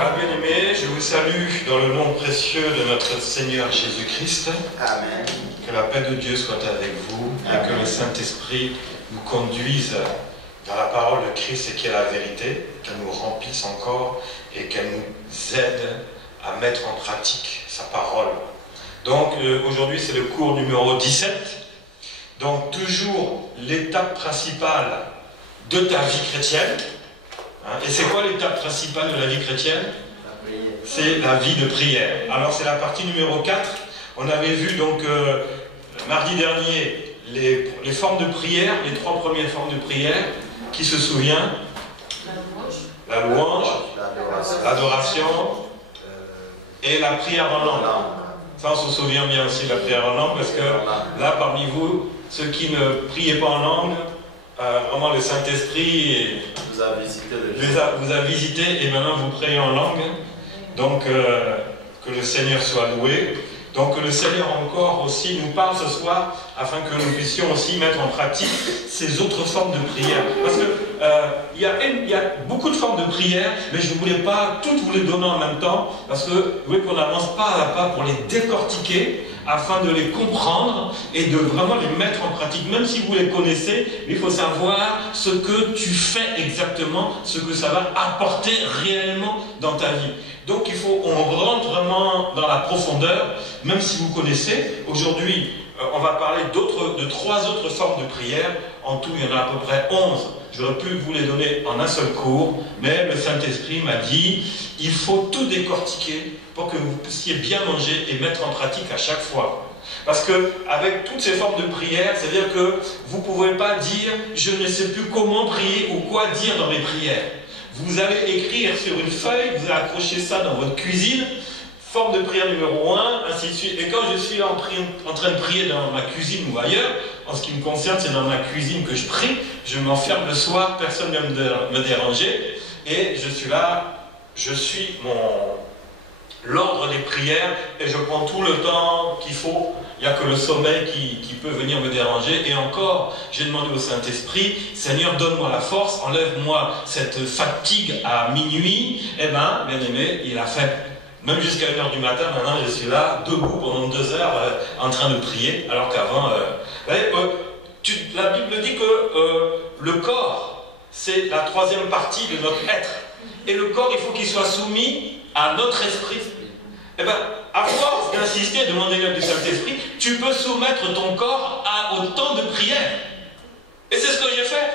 Voilà, bien-aimés, je vous salue dans le nom précieux de notre Seigneur Jésus-Christ. Amen. Que la paix de Dieu soit avec vous. Amen. Et que le Saint-Esprit nous conduise dans la parole de Christ et qui est la vérité, qu'elle nous remplisse encore et qu'elle nous aide à mettre en pratique sa parole. Donc aujourd'hui c'est le cours numéro 17. Donc toujours l'étape principale de ta vie chrétienne. Et c'est quoi l'étape principale de la vie chrétienne? C'est la vie de prière. Alors c'est la partie numéro 4. On avait vu donc mardi dernier les formes de prière, les 3 premières formes de prière. Qui se souvient? La louange, l'adoration et la prière en langue. Ça on se souvient bien aussi de la prière en langue parce que là parmi vous, ceux qui ne priaient pas en langue, vraiment le Saint-Esprit vous a visité et maintenant vous priez en langue. Donc que le Seigneur soit loué. Donc que le Seigneur encore aussi nous parle ce soir afin que nous puissions aussi mettre en pratique ces autres formes de prière. Parce que il y a beaucoup de formes de prière, mais je ne voulais pas toutes vous les donner en même temps, parce que vous voyez qu'on n'avance pas à pas pour les décortiquer, afin de les comprendre et de vraiment les mettre en pratique. Même si vous les connaissez, il faut savoir ce que tu fais exactement, ce que ça va apporter réellement dans ta vie. Donc il faut qu'on rentre vraiment dans la profondeur, même si vous connaissez. Aujourd'hui, on va parler de 3 autres formes de prière. En tout, il y en a à peu près 11. J'aurais pu vous les donner en un seul cours, mais le Saint-Esprit m'a dit, il faut tout décortiquer pour que vous puissiez bien manger et mettre en pratique à chaque fois. Parce que avec toutes ces formes de prière, c'est-à-dire que vous ne pouvez pas dire, je ne sais plus comment prier ou quoi dire dans mes prières. Vous allez écrire sur une feuille, vous allez accrocher ça dans votre cuisine, forme de prière numéro 1, ainsi de suite. Et quand je suis en train de prier dans ma cuisine ou ailleurs, en ce qui me concerne, c'est dans ma cuisine que je prie, je m'enferme le soir, personne ne vient me déranger, et je suis là, je suis l'ordre des prières, et je prends tout le temps qu'il faut. Il n'y a que le sommeil qui peut venir me déranger. Et encore, j'ai demandé au Saint-Esprit, Seigneur, donne-moi la force, enlève-moi cette fatigue à minuit. Eh bien, bien aimé, il a fait. Même jusqu'à 1h du matin, maintenant, je suis là, debout pendant 2 heures, en train de prier, alors qu'avant... la Bible dit que le corps, c'est la 3e partie de notre être. Et le corps, il faut qu'il soit soumis à notre esprit. Eh bien, à force d'insister, demander l'aide du Saint-Esprit, tu peux soumettre ton corps au temps de prière. Et c'est ce que j'ai fait.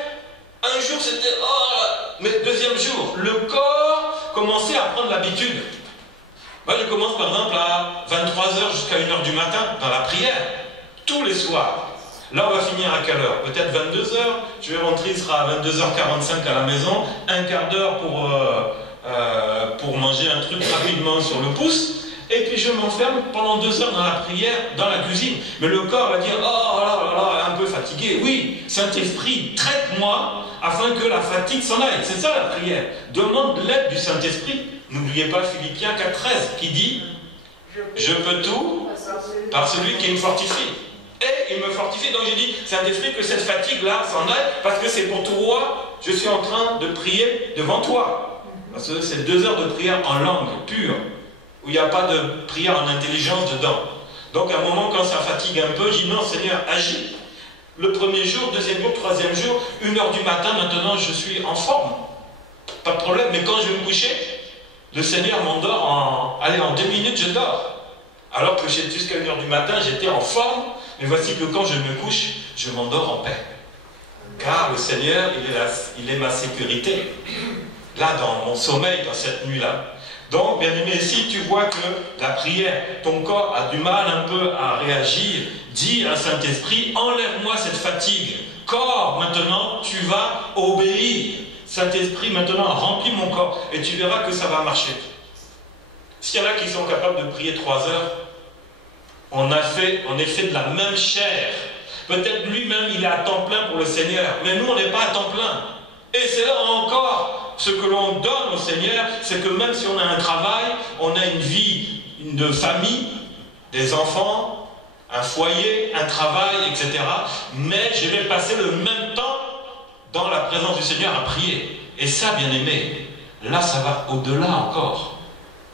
Un jour, c'était... mais 2e jour, le corps commençait à prendre l'habitude. Moi, je commence par exemple à 23h jusqu'à 1h du matin dans la prière, tous les soirs. Là, on va finir à quelle heure? Peut-être 22h. Je vais rentrer, il sera à 22h45 à la maison. Un quart d'heure pour manger un truc rapidement sur le pouce. Et puis je m'enferme pendant 2 heures dans la prière, dans la cuisine. Mais le corps va dire, oh là là, un peu fatigué. Oui, Saint-Esprit, traite-moi afin que la fatigue s'en aille. C'est ça la prière. Demande l'aide du Saint-Esprit. N'oubliez pas Philippiens 4,13 qui dit, je peux tout par celui qui me fortifie. Et il me fortifie. Donc j'ai dit, Saint-Esprit, que cette fatigue-là s'en aille, parce que c'est pour toi, je suis en train de prier devant toi. Parce que c'est 2 heures de prière en langue pure, où il n'y a pas de prière en intelligence dedans. Donc à un moment, quand ça fatigue un peu, je dis, non Seigneur, agis. Le 1er jour, 2e jour, 3e jour, 1h du matin, maintenant je suis en forme. Pas de problème, mais quand je vais me coucher, le Seigneur m'endort en 2 minutes, je dors. Alors que jusqu'à 1h du matin, j'étais en forme, mais voici que quand je me couche, je m'endors en paix. Car le Seigneur, il est ma sécurité. Là, dans mon sommeil, dans cette nuit-là. Donc, bien aimé, si tu vois que la prière, ton corps a du mal un peu à réagir, dis à Saint-Esprit, enlève-moi cette fatigue. Corps, maintenant, tu vas obéir. Saint-Esprit, maintenant, remplis mon corps. Et tu verras que ça va marcher. S'il y en a qui sont capables de prier 3 heures, on est fait de la même chair. Peut-être lui-même, il est à temps plein pour le Seigneur. Mais nous, on n'est pas à temps plein. Et c'est là encore, ce que l'on donne au Seigneur, c'est que même si on a un travail, on a une vie de famille, des enfants, un foyer, un travail, etc. Mais je vais passer le même temps dans la présence du Seigneur à prier. Et ça, bien aimé, là ça va au-delà encore.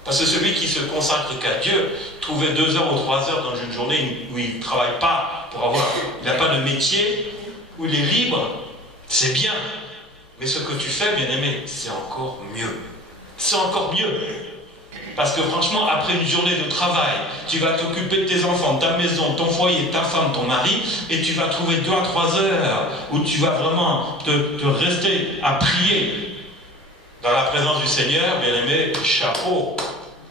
Parce que celui qui se consacre qu'à Dieu, trouver 2 heures ou 3 heures dans une journée où il ne travaille pas pour avoir, il n'a pas de métier, où il est libre, c'est bien. Mais ce que tu fais, bien-aimé, c'est encore mieux. C'est encore mieux. Parce que franchement, après une journée de travail, tu vas t'occuper de tes enfants, de ta maison, ton foyer, ta femme, ton mari, et tu vas trouver 2 à 3 heures où tu vas vraiment te rester à prier dans la présence du Seigneur, bien-aimé, chapeau.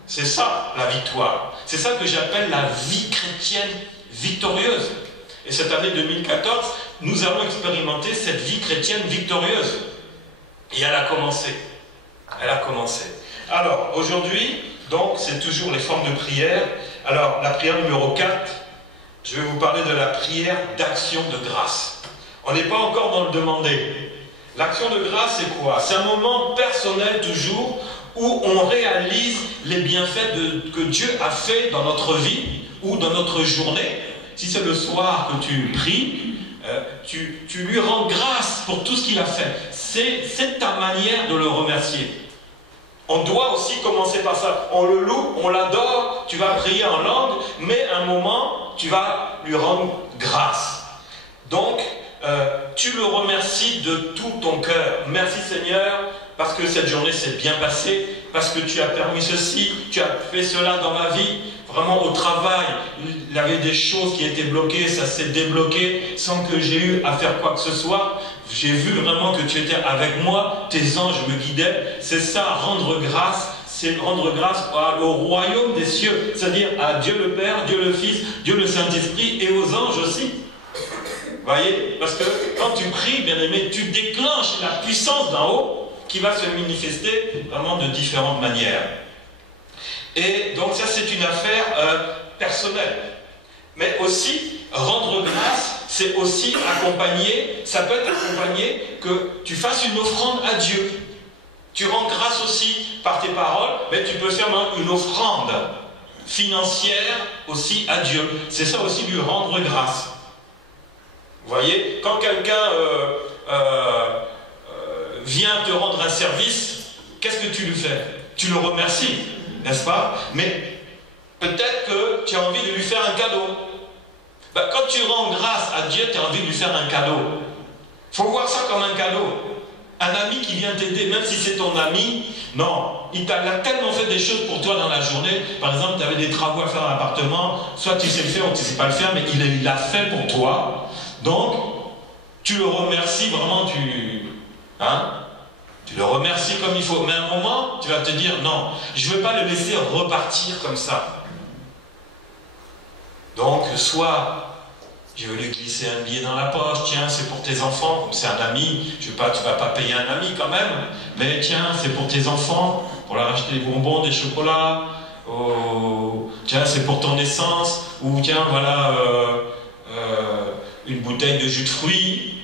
C'est ça la victoire. C'est ça que j'appelle la vie chrétienne victorieuse. Et cette année 2014, nous allons expérimenter cette vie chrétienne victorieuse. Et elle a commencé. Elle a commencé. Alors, aujourd'hui, donc, c'est toujours les formes de prière. Alors, la prière numéro 4, je vais vous parler de la prière d'action de grâce. On n'est pas encore dans le demander. L'action de grâce, c'est quoi? C'est un moment personnel toujours où on réalise les bienfaits que Dieu a fait dans notre vie ou dans notre journée. Si c'est le soir que tu pries, tu lui rends grâce pour tout ce qu'il a fait. C'est ta manière de le remercier. On doit aussi commencer par ça. On le loue, on l'adore, tu vas prier en langue, mais à un moment, tu vas lui rendre grâce. Donc, tu le remercies de tout ton cœur. Merci Seigneur, parce que cette journée s'est bien passée, parce que tu as permis ceci, tu as fait cela dans ma vie. Vraiment au travail, il y avait des choses qui étaient bloquées, ça s'est débloqué sans que j'ai eu à faire quoi que ce soit. J'ai vu vraiment que tu étais avec moi, tes anges me guidaient. C'est ça, rendre grâce, c'est rendre grâce au royaume des cieux, c'est-à-dire à Dieu le Père, Dieu le Fils, Dieu le Saint-Esprit et aux anges aussi. Vous voyez? Parce que quand tu pries, bien aimé, tu déclenches la puissance d'en haut qui va se manifester vraiment de différentes manières. Et donc ça, c'est une affaire personnelle. Mais aussi, rendre grâce, c'est aussi accompagner, ça peut être accompagné que tu fasses une offrande à Dieu. Tu rends grâce aussi par tes paroles, mais tu peux faire une offrande financière aussi à Dieu. C'est ça aussi, lui rendre grâce. Vous voyez, quand quelqu'un vient te rendre un service, qu'est-ce que tu lui fais? Tu le remercies, n'est-ce pas? Mais peut-être que tu as envie de lui faire un cadeau. Ben, quand tu rends grâce à Dieu, tu as envie de lui faire un cadeau. Il faut voir ça comme un cadeau. Un ami qui vient t'aider, même si c'est ton ami, non, il a tellement fait des choses pour toi dans la journée. Par exemple, tu avais des travaux à faire dans l'appartement, soit tu sais le faire ou tu ne sais pas le faire, mais il l'a fait pour toi. Donc, tu le remercies vraiment, tu le remercies comme il faut. Mais à un moment, tu vas te dire, non, je ne veux pas le laisser repartir comme ça. Donc, soit je veux lui glisser un billet dans la poche, tiens, c'est pour tes enfants, comme c'est un ami, tu vas pas payer un ami quand même, mais tiens, c'est pour tes enfants, pour leur acheter des bonbons, des chocolats, tiens, c'est pour ton essence, ou tiens, voilà, une bouteille de jus de fruits,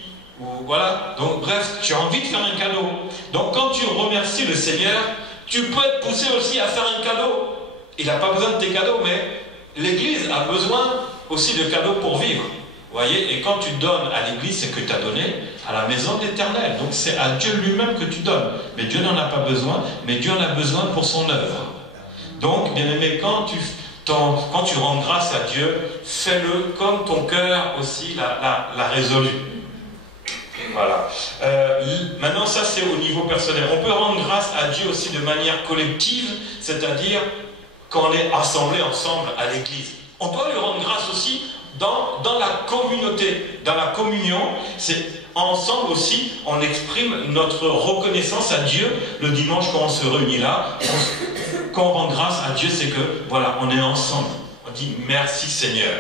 ou voilà. Donc, bref, tu as envie de faire un cadeau. Donc, quand tu remercies le Seigneur, tu peux être poussé aussi à faire un cadeau. Il n'a pas besoin de tes cadeaux, mais l'Église a besoin aussi de cadeaux pour vivre. Vous voyez, et quand tu donnes à l'Église, c'est que tu as donné à la maison de l'Éternel. Donc c'est à Dieu lui-même que tu donnes. Mais Dieu n'en a pas besoin, mais Dieu en a besoin pour son œuvre. Donc, bien aimé, quand tu rends grâce à Dieu, fais-le comme ton cœur aussi l'a résolu. Voilà. Maintenant, ça c'est au niveau personnel. On peut rendre grâce à Dieu aussi de manière collective, c'est-à-dire quand on est assemblés ensemble à l'Église. On doit lui rendre grâce aussi dans la communauté, dans la communion. C'est ensemble aussi, on exprime notre reconnaissance à Dieu le dimanche quand on se réunit là. Quand on rend grâce à Dieu, c'est que voilà, on est ensemble. On dit merci Seigneur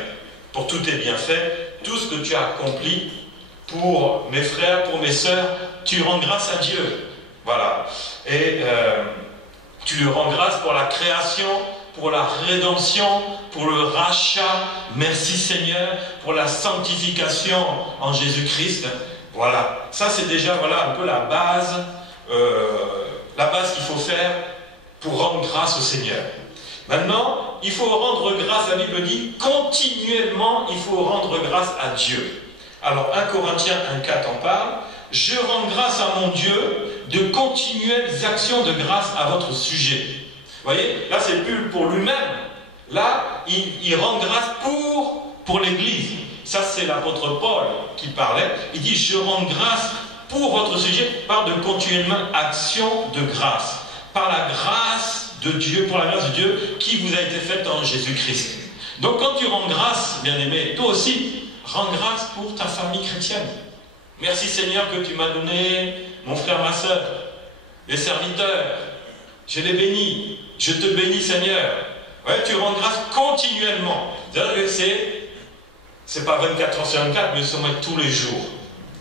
pour tous tes bienfaits, tout ce que tu as accompli pour mes frères, pour mes sœurs. Tu rends grâce à Dieu. Voilà. Et tu lui rends grâce pour la création, pour la rédemption, pour le rachat. Merci Seigneur pour la sanctification en Jésus-Christ. Voilà. Ça c'est déjà voilà, un peu la base qu'il faut faire pour rendre grâce au Seigneur. Maintenant, il faut rendre grâce, la Bible dit, continuellement, il faut rendre grâce à Dieu. Alors 1 Corinthiens 1,4 en parle. Je rends grâce à mon Dieu de continuelles actions de grâce à votre sujet. Vous voyez, là c'est plus pour lui-même. Là, il rend grâce pour l'Église. Ça, c'est l'apôtre Paul qui parlait. Il dit, je rends grâce pour votre sujet par de continuellement actions de grâce. Par la grâce de Dieu, pour la grâce de Dieu qui vous a été faite en Jésus-Christ. Donc quand tu rends grâce, bien-aimé, toi aussi, rends grâce pour ta famille chrétienne. Merci Seigneur que tu m'as donné mon frère, ma soeur, les serviteurs. Je les bénis. Je te bénis Seigneur. Ouais, tu rends grâce continuellement. C'est-à-dire que c'est pas 24 heures sur 24, mais seulement tous les jours.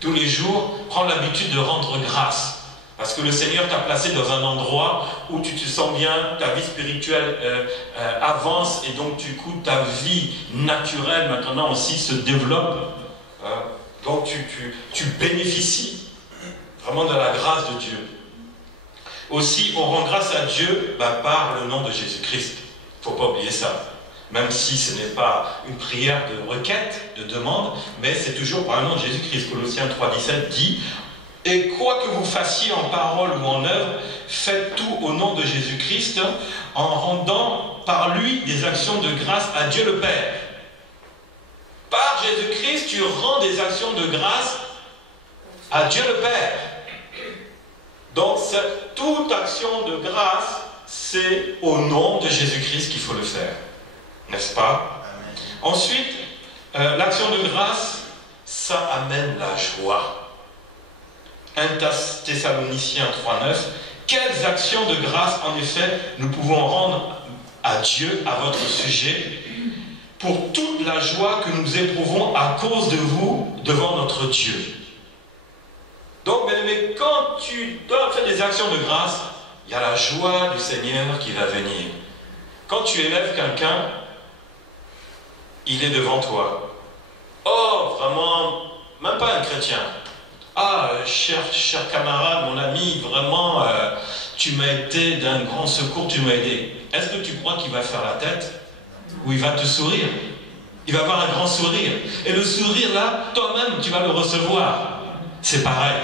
Tous les jours, prends l'habitude de rendre grâce. Parce que le Seigneur t'a placé dans un endroit où tu te sens bien, ta vie spirituelle avance et donc du coup ta vie naturelle maintenant aussi se développe. Donc tu bénéficies vraiment de la grâce de Dieu. Aussi, on rend grâce à Dieu par le nom de Jésus-Christ. Il ne faut pas oublier ça. Même si ce n'est pas une prière de requête, de demande, mais c'est toujours par le nom de Jésus-Christ. Colossiens 3,17 dit « Et quoi que vous fassiez en parole ou en œuvre, faites tout au nom de Jésus-Christ, en rendant par lui des actions de grâce à Dieu le Père. » Par Jésus-Christ, tu rends des actions de grâce à Dieu le Père. Donc, toute action de grâce, c'est au nom de Jésus-Christ qu'il faut le faire. N'est-ce pas? Amen. Ensuite, l'action de grâce, ça amène la joie. 1 Thessaloniciens 3,9. Quelles actions de grâce, en effet, nous pouvons rendre à Dieu, à votre sujet, pour toute la joie que nous éprouvons à cause de vous devant notre Dieu. Donc, mais quand tu dois faire des actions de grâce, il y a la joie du Seigneur qui va venir. Quand tu élèves quelqu'un, il est devant toi. Oh, vraiment, même pas un chrétien. Ah, cher camarade, mon ami, vraiment, tu m'as été d'un grand secours, tu m'as aidé. Est-ce que tu crois qu'il va faire la tête? Ou il va te sourire? Il va avoir un grand sourire. Et le sourire là, toi-même, tu vas le recevoir. C'est pareil.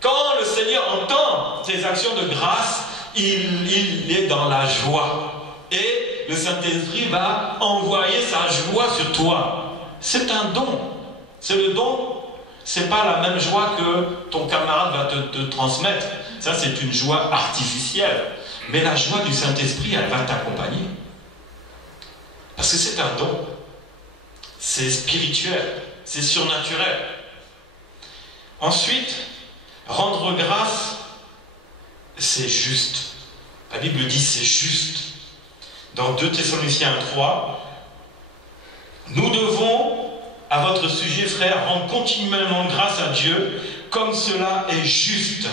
Quand le Seigneur entend tes actions de grâce, il est dans la joie. Et le Saint-Esprit va envoyer sa joie sur toi. C'est un don. C'est le don. C'est pas la même joie que ton camarade va te transmettre. Ça, c'est une joie artificielle. Mais la joie du Saint-Esprit, elle va t'accompagner. Parce que c'est un don. C'est spirituel. C'est surnaturel. Ensuite, rendre grâce, c'est juste. La Bible dit c'est juste. Dans 2 Thessaloniciens 3, nous devons, à votre sujet, frères, rendre continuellement grâce à Dieu, comme cela est juste.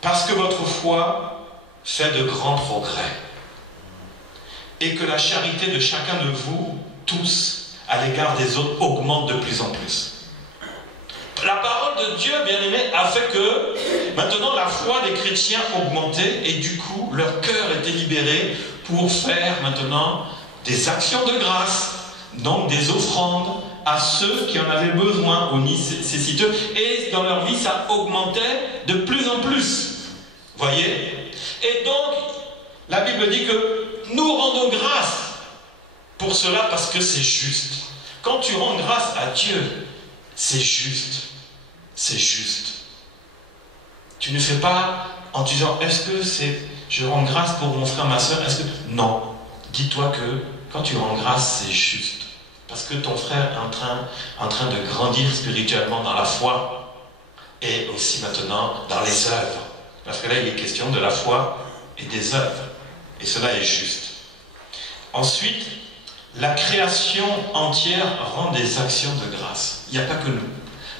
Parce que votre foi fait de grands progrès. Et que la charité de chacun de vous, tous, à l'égard des autres, augmente de plus en plus. La parole de Dieu, bien-aimé, a fait que maintenant la foi des chrétiens augmentait et du coup leur cœur était libéré pour faire maintenant des actions de grâce, donc des offrandes à ceux qui en avaient besoin, aux nécessiteux, et dans leur vie ça augmentait de plus en plus. Voyez? Et donc la Bible dit que nous rendons grâce pour cela parce que c'est juste. Quand tu rends grâce à Dieu, c'est juste. C'est juste. Tu ne fais pas en disant, est-ce que je rends grâce pour mon frère, ma soeur? Est-ce que... Non. Dis-toi que quand tu rends grâce, c'est juste. Parce que ton frère est en train de grandir spirituellement dans la foi et aussi maintenant dans les œuvres. Parce que là, il est question de la foi et des œuvres. Et cela est juste. Ensuite, la création entière rend des actions de grâce. Il n'y a pas que nous.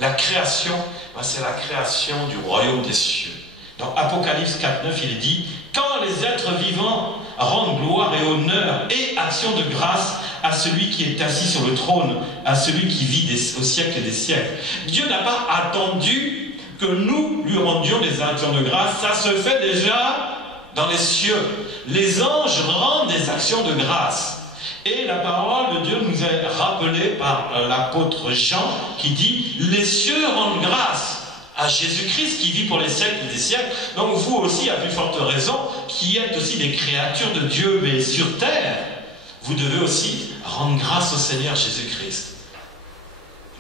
La création, c'est la création du royaume des cieux. Dans Apocalypse 4,9, il est dit « Quand les êtres vivants rendent gloire et honneur et action de grâce à celui qui est assis sur le trône, à celui qui vit au siècle des siècles. » Dieu n'a pas attendu que nous lui rendions des actions de grâce. Ça se fait déjà dans les cieux. Les anges rendent des actions de grâce. Et la parole de Dieu nous est rappelée par l'apôtre Jean qui dit « Les cieux rendent grâce à Jésus-Christ qui vit pour les siècles des siècles. Donc vous aussi, à plus forte raison, qui êtes aussi des créatures de Dieu, mais sur terre, vous devez aussi rendre grâce au Seigneur Jésus-Christ.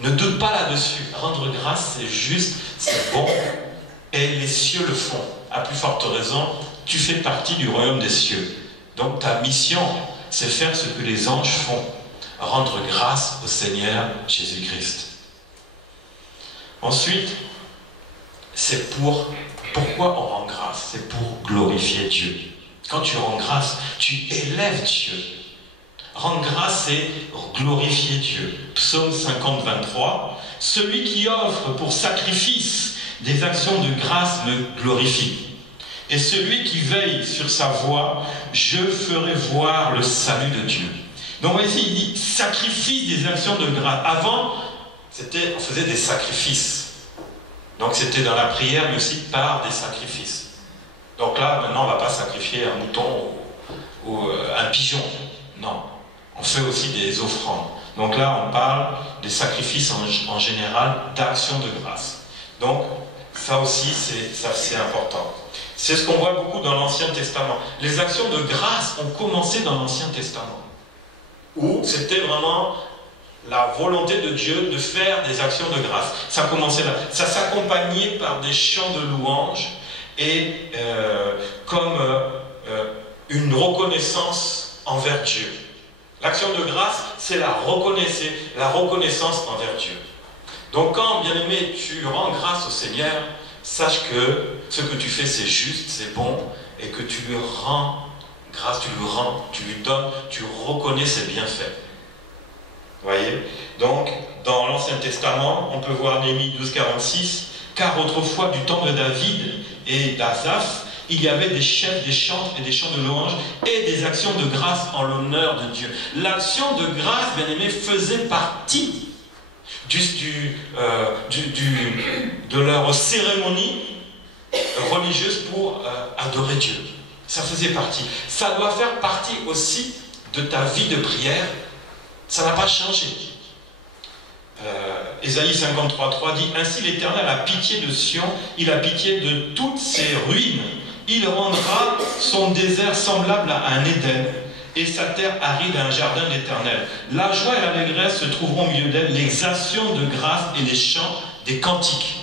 Ne doute pas là-dessus. Rendre grâce, c'est juste, c'est bon. Et les cieux le font. À plus forte raison, tu fais partie du royaume des cieux. Donc ta mission, c'est faire ce que les anges font. Rendre grâce au Seigneur Jésus-Christ. Ensuite, c'est pourquoi on rend grâce? C'est pour glorifier Dieu. Quand tu rends grâce, tu élèves Dieu. Rendre grâce, c'est glorifier Dieu. Psaume 50, 23. Celui qui offre pour sacrifice des actions de grâce me glorifie. Et celui qui veille sur sa voie, je ferai voir le salut de Dieu. Donc voyez, il dit sacrifice des actions de grâce. Avant, on faisait des sacrifices. Donc c'était dans la prière, mais aussi par des sacrifices. Donc là, maintenant, on ne va pas sacrifier un mouton ou un pigeon. Non. On fait aussi des offrandes. Donc là, on parle des sacrifices en général d'actions de grâce. Donc, ça aussi, c'est important. C'est ce qu'on voit beaucoup dans l'Ancien Testament. Les actions de grâce ont commencé dans l'Ancien Testament, où c'était vraiment la volonté de Dieu de faire des actions de grâce. Ça commençait là. Ça s'accompagnait par des chants de louange et comme une reconnaissance envers Dieu. L'action de grâce, c'est la reconnaissance envers Dieu. Donc quand, bien aimé, tu rends grâce au Seigneur, sache que ce que tu fais, c'est juste, c'est bon, et que tu lui rends grâce, tu lui donnes, tu reconnais ses bienfaits. Vous voyez? Donc, dans l'Ancien Testament, on peut voir Néhémie 12, 46, car autrefois, du temps de David et d'Asaph, il y avait des chefs, des chants et des chants de louange et des actions de grâce en l'honneur de Dieu. L'action de grâce, bien aimé, faisait partie de leur cérémonie religieuse pour adorer Dieu. Ça faisait partie. Ça doit faire partie aussi de ta vie de prière. Ça n'a pas changé. Ésaïe 53,3 dit « Ainsi l'Éternel a pitié de Sion, il a pitié de toutes ses ruines. Il rendra son désert semblable à un Éden et sa terre aride à un jardin d'Éternel. La joie et l'allégresse se trouveront au milieu d'elle, les actions de grâce et les chants des cantiques. »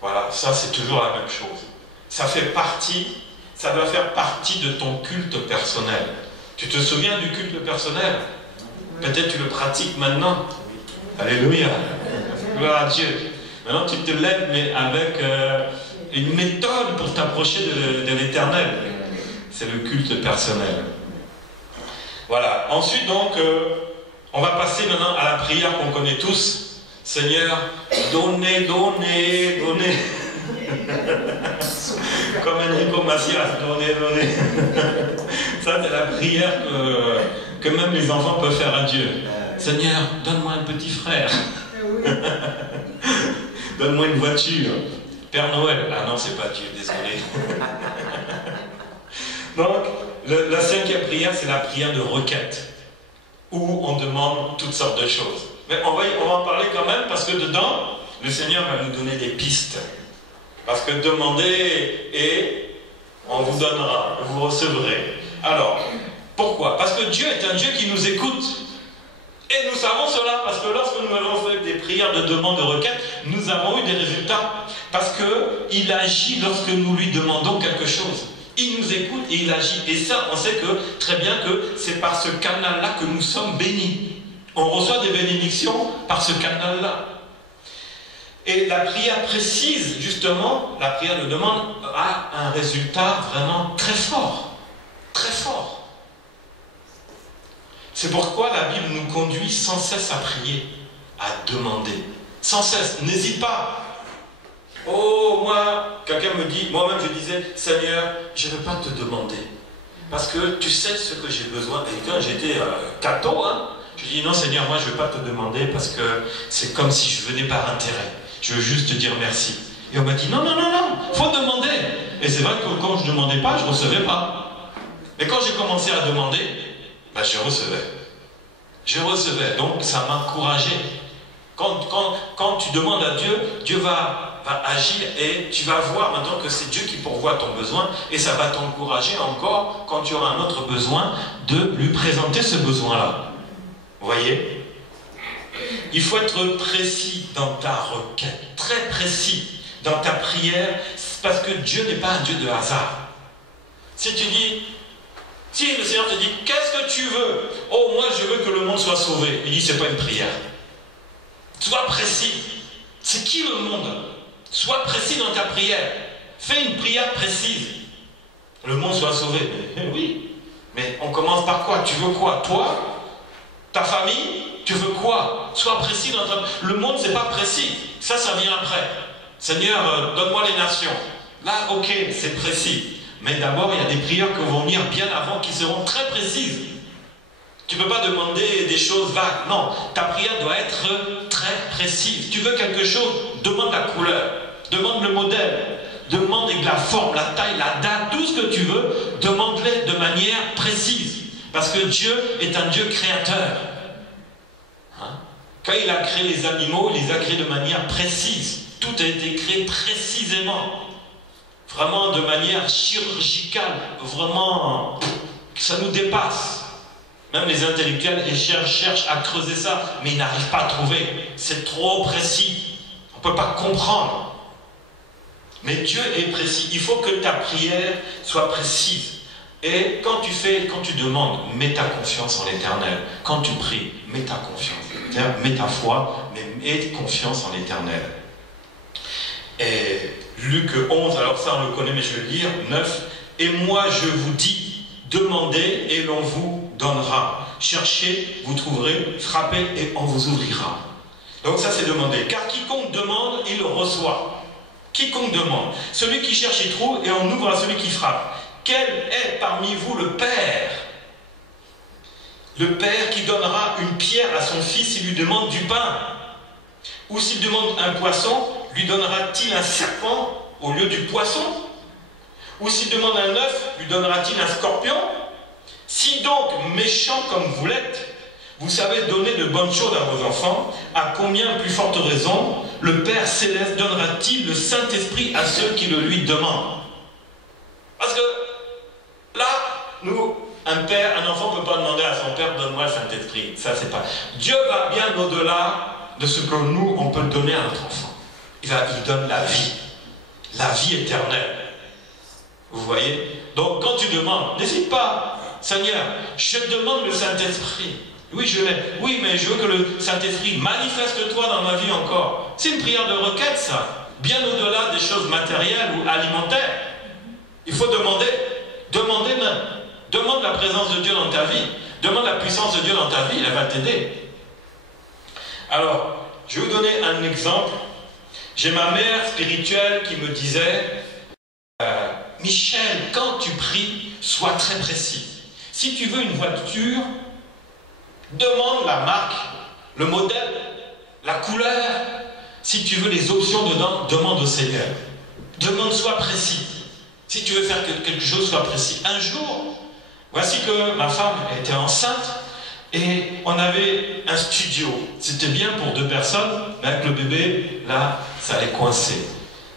Voilà, ça c'est toujours la même chose. Ça doit faire partie de ton culte personnel. Tu te souviens du culte personnel? Peut-être tu le pratiques maintenant. Alléluia. Gloire à Dieu. Maintenant tu te lèves, mais avec une méthode pour t'approcher de l'Éternel. C'est le culte personnel. Voilà. Ensuite donc, on va passer maintenant à la prière qu'on connaît tous. Seigneur, donnez, donnez, donnez. Comme Enrico Macias, donnez, donnez. Ça, c'est la prière que même les enfants peuvent faire à Dieu. Seigneur, donne-moi un petit frère. Donne-moi une voiture. Père Noël. Ah non, c'est pas Dieu, désolé. Donc, la cinquième prière, c'est la prière de requête, où on demande toutes sortes de choses. Mais on va en parler quand même, parce que dedans, le Seigneur va nous donner des pistes. Parce que demandez et on vous donnera, vous recevrez. Alors, pourquoi? Parce que Dieu est un Dieu qui nous écoute. Et nous savons cela, parce que lorsque nous avons fait des prières de demande, de requête, nous avons eu des résultats. Parce qu'il agit lorsque nous lui demandons quelque chose. Il nous écoute et il agit. Et ça, on sait très bien que c'est par ce canal-là que nous sommes bénis. On reçoit des bénédictions par ce canal-là. Et la prière précise, justement, la prière de demande a un résultat vraiment très fort. Très fort. C'est pourquoi la Bible nous conduit sans cesse à prier, à demander. Sans cesse. N'hésite pas. Oh, moi, quelqu'un me dit, moi-même je disais, Seigneur, je ne veux pas te demander. Parce que tu sais ce que j'ai besoin. Et quand j'étais catho, je dis, non Seigneur, moi je ne veux pas te demander parce que c'est comme si je venais par intérêt. Je veux juste te dire merci. Et on m'a dit, non, non, non, non, il faut demander. Et c'est vrai que quand je ne demandais pas, je ne recevais pas. Et quand j'ai commencé à demander, je recevais. Je recevais. Donc ça m'encourageait. Quand tu demandes à Dieu, Dieu va agir et tu vas voir maintenant que c'est Dieu qui pourvoit ton besoin et ça va t'encourager encore quand tu auras un autre besoin de lui présenter ce besoin-là. Vous voyez? Il faut être précis dans ta requête, très précis dans ta prière, parce que Dieu n'est pas un Dieu de hasard. Si le Seigneur te dit, qu'est-ce que tu veux? Oh, moi je veux que le monde soit sauvé. Il dit, c'est pas une prière. Sois précis. C'est qui le monde? Sois précis dans ta prière. Fais une prière précise. Le monde soit sauvé. Mais oui. Mais on commence par quoi? Tu veux quoi? Toi? Ta famille? Tu veux quoi? Sois précis dans ta... Le monde, c'est pas précis. Ça vient après. Seigneur, donne-moi les nations. Là, ok, c'est précis. Mais d'abord, il y a des prières qui vont venir bien avant, qui seront très précises. Tu ne peux pas demander des choses vagues. Non, ta prière doit être très précise. Tu veux quelque chose, demande la couleur, demande le modèle, demande la forme, la taille, la date, tout ce que tu veux, demande-les de manière précise. Parce que Dieu est un Dieu créateur. Hein? Quand il a créé les animaux, il les a créés de manière précise. Tout a été créé précisément. Vraiment de manière chirurgicale. Vraiment, ça nous dépasse. Même les intellectuels cherchent à creuser ça, mais ils n'arrivent pas à trouver. C'est trop précis. On ne peut pas comprendre. Mais Dieu est précis. Il faut que ta prière soit précise. Et quand tu demandes, mets ta confiance en l'Éternel. Quand tu pries, mets ta confiance. Mets ta foi, mais mets confiance en l'Éternel. Et Luc 11, alors ça on le connaît, mais je vais le lire, 9. Et moi je vous dis, demandez et l'on vous donnera. Cherchez, vous trouverez, frappez et on vous ouvrira. Donc ça c'est demander. Car quiconque demande, il reçoit. Quiconque demande. Celui qui cherche, il trouve et on ouvre à celui qui frappe. Quel est parmi vous le Père? Le Père qui donnera une pierre à son fils s'il lui demande du pain? Ou s'il demande un poisson, lui donnera-t-il un serpent au lieu du poisson? Ou s'il demande un œuf, lui donnera-t-il un scorpion? Si donc, méchants comme vous l'êtes, vous savez donner de bonnes choses à vos enfants, à combien plus forte raison le Père Céleste donnera-t-il le Saint-Esprit à ceux qui le lui demandent? Parce que là, nous, un enfant ne peut pas demander à son père, donne-moi le Saint-Esprit. Ça, c'est pas. Dieu va bien au-delà de ce que nous, on peut donner à notre enfant. Il donne la vie éternelle. Vous voyez? Donc, quand tu demandes, n'hésite pas, Seigneur, je te demande le Saint-Esprit. Oui, je l'ai. Oui, mais je veux que le Saint-Esprit manifeste-toi dans ma vie encore. C'est une prière de requête, ça. Bien au-delà des choses matérielles ou alimentaires. Il faut demander. Demandez même. Demande la présence de Dieu dans ta vie. Demande la puissance de Dieu dans ta vie. Elle va t'aider. Alors, je vais vous donner un exemple. J'ai ma mère spirituelle qui me disait Michel, quand tu pries, sois très précis. Si tu veux une voiture, demande la marque, le modèle, la couleur. Si tu veux les options dedans, demande au Seigneur. Demande, sois précis. Si tu veux faire quelque chose, sois précis. Un jour, voici que ma femme était enceinte et on avait un studio. C'était bien pour 2 personnes, mais avec le bébé, là, ça allait coincer.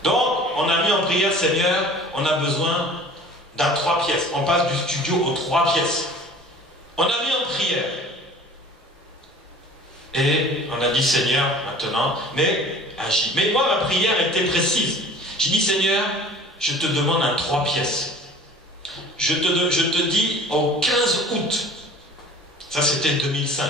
Donc, on a mis en prière, Seigneur, on a besoin d'un 3 pièces. On passe du studio aux 3 pièces. On a mis en prière. Et on a dit, Seigneur, maintenant, mais agis. Mais moi, ma prière était précise. J'ai dit, Seigneur, je te demande un 3 pièces. Je te dis au 15 août. Ça, c'était 2005.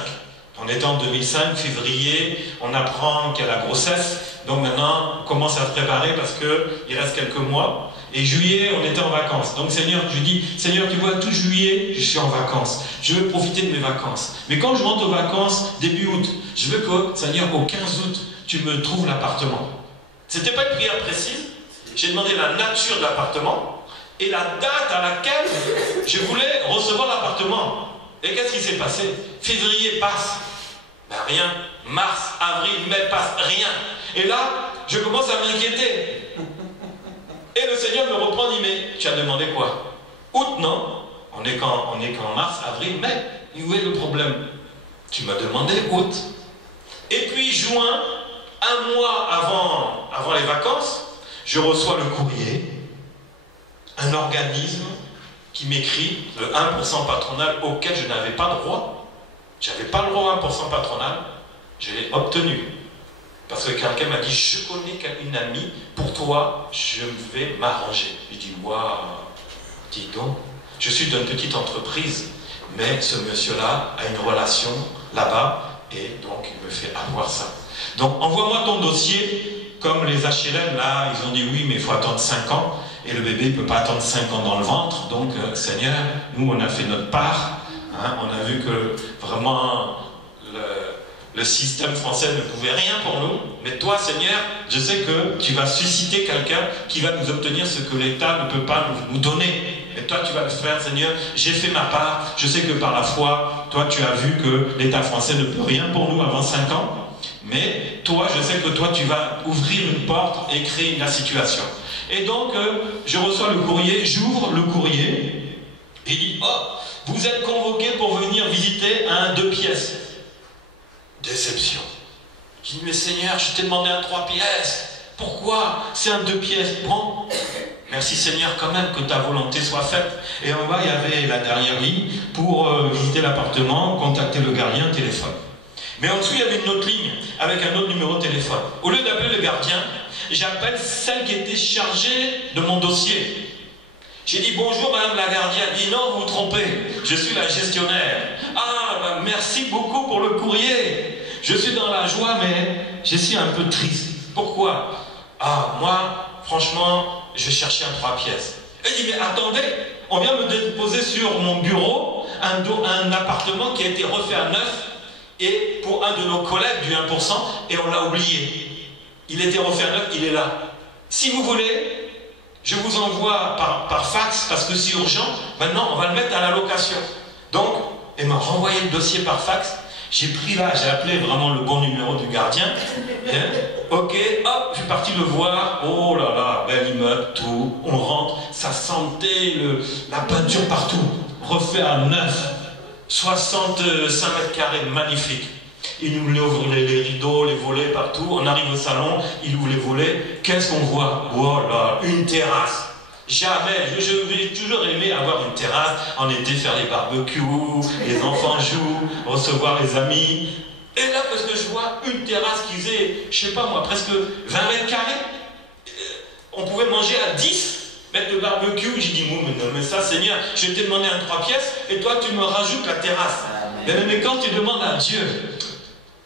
On était en 2005, février, on apprend qu'il y a la grossesse. Donc maintenant, on commence à se préparer parce qu'il reste quelques mois. Et juillet, on était en vacances. Donc Seigneur, je dis, Seigneur, tu vois, tout juillet, je suis en vacances. Je veux profiter de mes vacances. Mais quand je rentre aux vacances, début août, je veux que, Seigneur, au 15 août, tu me trouves l'appartement. C'était pas une prière précise. J'ai demandé la nature de l'appartement et la date à laquelle je voulais recevoir l'appartement. Et qu'est-ce qui s'est passé? Février passe. Ben rien. Mars, avril, mai passe. Rien. Et là, je commence à m'inquiéter. Et le Seigneur me reprend, dit, mais tu as demandé quoi? Août, non? On est qu'en mars, avril, mai. Où est le problème? Tu m'as demandé août. Et puis juin, un mois avant les vacances, je reçois le courrier, un organisme qui m'écrit le 1% patronal auquel je n'avais pas droit. Je n'avais pas le droit au 1% patronal, je l'ai obtenu. Parce que quelqu'un m'a dit, je connais une amie, pour toi, je vais m'arranger. Je dis, waouh, dis donc, je suis d'une petite entreprise, mais ce monsieur-là a une relation là-bas, et donc il me fait avoir ça. Donc envoie-moi ton dossier, comme les HLM, là, ils ont dit oui, mais il faut attendre 5 ans, et le bébé ne peut pas attendre 5 ans dans le ventre, donc Seigneur, nous on a fait notre part, hein, on a vu que vraiment le système français ne pouvait rien pour nous, mais toi Seigneur, je sais que tu vas susciter quelqu'un qui va nous obtenir ce que l'État ne peut pas nous donner. Et toi tu vas le faire Seigneur, j'ai fait ma part, je sais que par la foi, toi tu as vu que l'État français ne peut rien pour nous avant 5 ans, mais toi je sais que toi tu vas ouvrir une porte et créer la situation. Et donc je reçois le courrier, j'ouvre le courrier, et il dit, oh, vous êtes convoqué pour venir visiter un 2 pièces. Déception. Je dis, mais Seigneur, je t'ai demandé un 3 pièces. Pourquoi c'est un 2 pièces? Bon, merci Seigneur quand même que ta volonté soit faite. Et en bas, il y avait la dernière ligne pour visiter l'appartement, contacter le gardien, téléphone. Mais en dessous, il y avait une autre ligne avec un autre numéro de téléphone. Au lieu d'appeler le gardien, j'appelle celle qui était chargée de mon dossier. J'ai dit, bonjour madame la gardienne. Elle dit, non, vous vous trompez, je suis la gestionnaire. Ah, bah, merci beaucoup pour le courrier. Je suis dans la joie, mais je suis un peu triste. Pourquoi? Ah, moi, franchement, je cherchais un 3 pièces. Elle dit, mais attendez, on vient me déposer sur mon bureau un appartement qui a été refait à neuf, et pour un de nos collègues du 1%, et on l'a oublié. Il était refait à neuf, il est là. Si vous voulez, je vous envoie par fax, parce que c'est urgent, maintenant on va le mettre à la location. Donc, elle m'a renvoyé le dossier par fax, j'ai pris là, j'ai appelé vraiment le bon numéro du gardien, ok, hop, je suis parti le voir, oh là là, bel immeuble, tout, on rentre, ça sentait la peinture partout, refait à neuf, 65 mètres carrés, magnifique. Il nous ouvre les rideaux, les volets partout. On arrive au salon, il ouvre les volets. Qu'est-ce qu'on voit? Oh là, une terrasse. Jamais. Je vais toujours aimer avoir une terrasse. En été, faire les barbecues, les enfants jouent, recevoir les amis. Et là, parce que je vois une terrasse qui faisait, je sais pas moi, presque 20 mètres carrés. On pouvait manger à 10 mètres de barbecue. J'ai dit, mais ça, Seigneur, je t'ai demandé un 3 pièces et toi, tu me rajoutes la terrasse. Mais quand tu demandes à Dieu,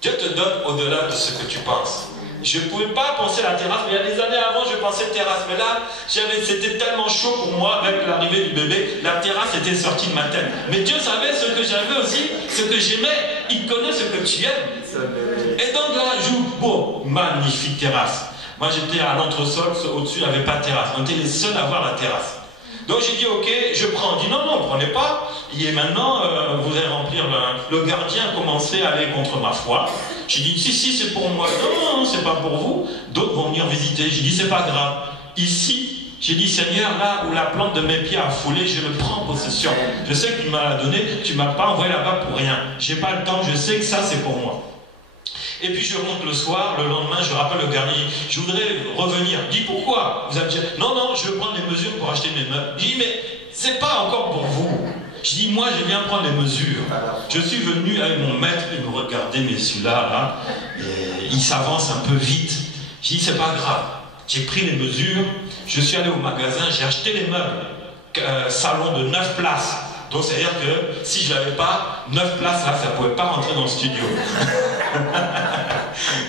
Dieu te donne au-delà de ce que tu penses. Je ne pouvais pas penser à la terrasse, mais il y a des années avant, je pensais terrasse. Mais là, c'était tellement chaud pour moi avec l'arrivée du bébé, la terrasse était sortie de ma tête. Mais Dieu savait ce que j'avais aussi, ce que j'aimais. Il connaît ce que tu aimes. Et donc là, j'ouvre, beau, magnifique terrasse. Moi, j'étais à l'entresol, au-dessus, il n'y avait pas de terrasse. On était les seuls à avoir la terrasse. Donc j'ai dit, ok, je prends. On dit, non, non, prenez pas. Et maintenant, vous allez remplir le gardien a commencé à aller contre ma foi. J'ai dit, si, c'est pour moi. Non, non, c'est pas pour vous. D'autres vont venir visiter. J'ai dit, c'est pas grave. Ici, j'ai dit, Seigneur, là où la plante de mes pieds a foulé, je le prends en possession. Je sais que tu m'as donné, tu m'as pas envoyé là-bas pour rien. J'ai pas le temps, je sais que ça, c'est pour moi. Et puis je remonte le soir, le lendemain, je rappelle le gardien, je voudrais revenir. Je dis, pourquoi? Vous allez me dire, non, non, je veux prendre les mesures pour acheter mes meubles. Je dis, mais c'est pas encore pour vous. Je dis, moi, je viens prendre les mesures. Je suis venu avec mon maître, il me regardait, mais celui-là, là, il s'avance un peu vite. Je dis, c'est pas grave. J'ai pris les mesures, je suis allé au magasin, j'ai acheté les meubles. Salon de 9 places. Donc, c'est-à-dire que si je n'avais pas 9 places, là, ça ne pouvait pas rentrer dans le studio.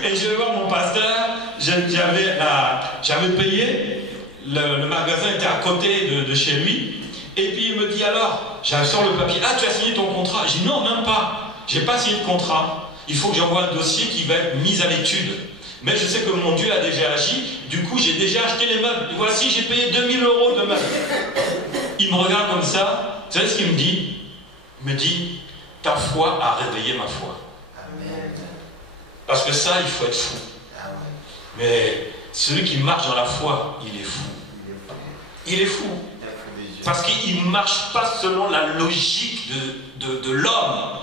Et je vais voir mon pasteur, j'avais payé, le magasin était à côté de chez lui, et puis il me dit alors, sors le papier, ah tu as signé ton contrat? J'ai dit non, même pas, j'ai pas signé de contrat, il faut que j'envoie un dossier qui va être mis à l'étude. Mais je sais que mon Dieu a déjà agi, du coup j'ai déjà acheté les meubles, et voici j'ai payé 2000 € de meubles. Il me regarde comme ça, vous savez ce qu'il me dit? Il me dit, ta foi a réveillé ma foi. Amen. Parce que ça, il faut être fou. Mais celui qui marche dans la foi, il est fou. Il est fou. Parce qu'il ne marche pas selon la logique de l'homme,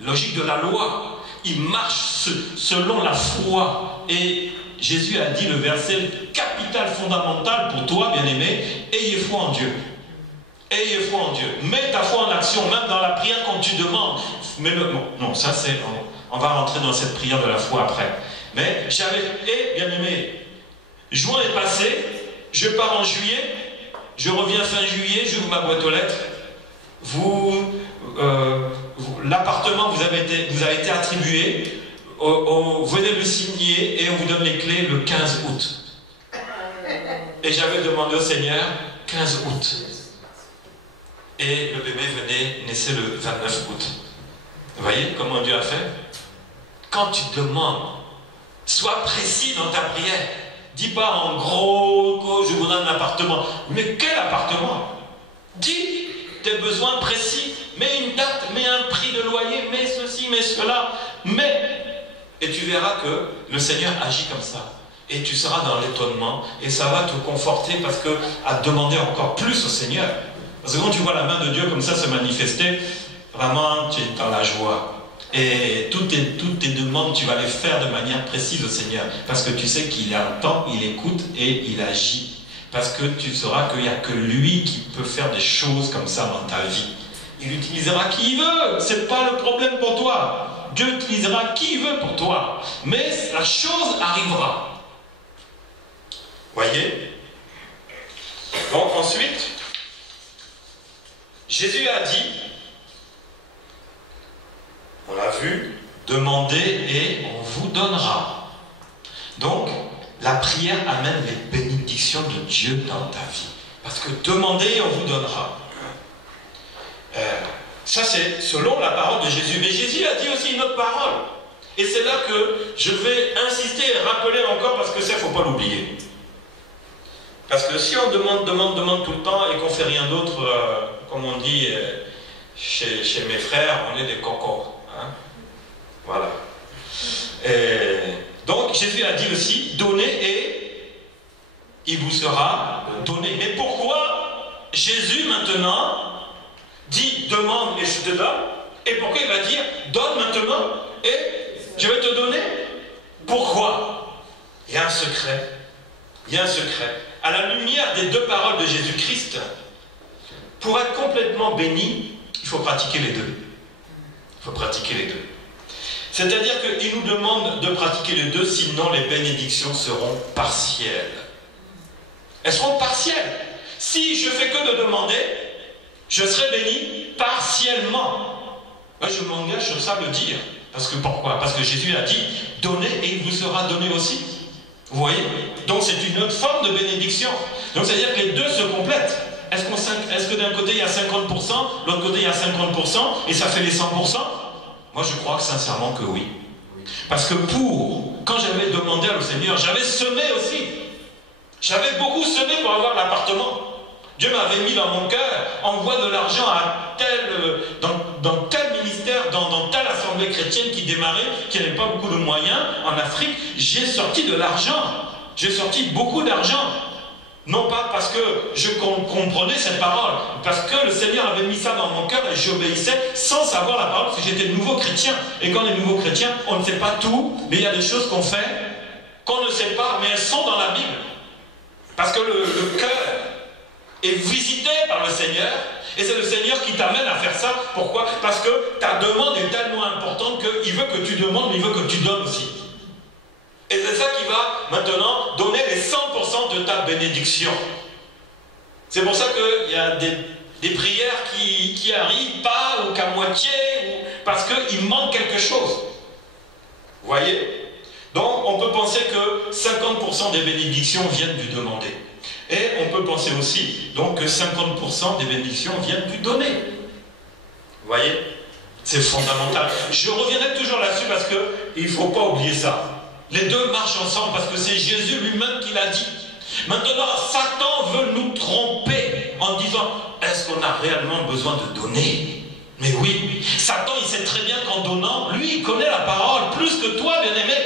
logique de la loi. il marche selon la foi. Et Jésus a dit le verset capital, fondamental pour toi, bien-aimé, ayez foi en Dieu. Ayez foi en Dieu. Mets ta foi en action, même dans la prière quand tu demandes. Mais non, ça c'est... On va rentrer dans cette prière de la foi après. Mais bien-aimé, juin est passé, je pars en juillet, je reviens fin juillet, j'ouvre ma boîte aux lettres. L'appartement vous a été attribué, venez le signer et on vous donne les clés le 15 août. Et j'avais demandé au Seigneur 15 août. Et le bébé naissait le 29 août. Vous voyez comment Dieu a fait? Quand tu demandes, sois précis dans ta prière. Dis pas en gros, je vous donne un appartement. Mais quel appartement? Dis tes besoins précis. Mets une date, mets un prix de loyer, mets ceci, mets cela. Et tu verras que le Seigneur agit comme ça. Et tu seras dans l'étonnement. Et ça va te conforter parce que à demander encore plus au Seigneur. Parce que quand tu vois la main de Dieu comme ça se manifester, vraiment tu es dans la joie. Et toutes tes demandes, tu vas les faire de manière précise au Seigneur. Parce que tu sais qu'il entend, il écoute et il agit. Parce que tu sauras qu'il n'y a que lui qui peut faire des choses comme ça dans ta vie. Il utilisera qui il veut. Ce n'est pas le problème pour toi. Dieu utilisera qui il veut pour toi. Mais la chose arrivera. Voyez? Donc ensuite, Jésus a dit, on l'a vu, demandez et on vous donnera. Donc, la prière amène les bénédictions de Dieu dans ta vie. Parce que demandez et on vous donnera. Ça, c'est selon la parole de Jésus. Mais Jésus a dit aussi une autre parole. Et c'est là que je vais insister et rappeler encore, parce que ça, il ne faut pas l'oublier. Parce que si on demande tout le temps et qu'on ne fait rien d'autre, comme on dit chez mes frères, on est des cocos. Hein? Voilà. Donc Jésus a dit aussi, donnez et il vous sera donné. Mais pourquoi Jésus maintenant dit, demande et je te donne? Et pourquoi il va dire, donne maintenant et je vais te donner? Pourquoi? Il y a un secret. Il y a un secret. À la lumière des deux paroles de Jésus-Christ, pour être complètement béni, il faut pratiquer les deux. Il faut pratiquer les deux. C'est-à-dire qu'il nous demande de pratiquer les deux, sinon les bénédictions seront partielles. Elles seront partielles. Si je fais que de demander, je serai béni partiellement. Moi, je m'engage sur ça le dire. Parce que pourquoi? Parce que Jésus a dit, donnez et il vous sera donné aussi. Vous voyez? Donc c'est une autre forme de bénédiction. Donc c'est-à-dire que les deux se complètent. Est-ce que d'un côté il y a 50%, l'autre côté il y a 50%, et ça fait les 100%? Moi je crois que sincèrement que oui. Parce que quand j'avais demandé au Seigneur, j'avais semé aussi. J'avais beaucoup semé pour avoir l'appartement. Dieu m'avait mis dans mon cœur, envoie de l'argent à dans tel ministère, dans telle assemblée chrétienne qui démarrait, qui n'avait pas beaucoup de moyens en Afrique. J'ai sorti de l'argent. J'ai sorti beaucoup d'argent. Non pas parce que je comprenais cette parole, parce que le Seigneur avait mis ça dans mon cœur et j'obéissais sans savoir la parole, parce que j'étais nouveau chrétien. Et quand on est nouveau chrétien, on ne sait pas tout, mais il y a des choses qu'on fait, qu'on ne sait pas, mais elles sont dans la Bible. Parce que le cœur est visité par le Seigneur, et c'est le Seigneur qui t'amène à faire ça. Pourquoi? Parce que ta demande est tellement importante qu'il veut que tu demandes, mais il veut que tu donnes aussi. Et c'est ça qui va maintenant donner les 100% de ta bénédiction. C'est pour ça qu'il y a des prières qui arrivent pas ou qu'à moitié, parce qu'il manque quelque chose. Vous voyez? Donc on peut penser que 50% des bénédictions viennent du demander. Et on peut penser aussi donc que 50% des bénédictions viennent du donner. Vous voyez? C'est fondamental. Je reviendrai toujours là-dessus parce qu'il ne faut pas oublier ça. Les deux marchent ensemble parce que c'est Jésus lui-même qui l'a dit. Maintenant, Satan veut nous tromper en disant, est-ce qu'on a réellement besoin de donner? Mais oui, Satan, il sait très bien qu'en donnant, lui, il connaît la parole plus que toi, bien-aimé.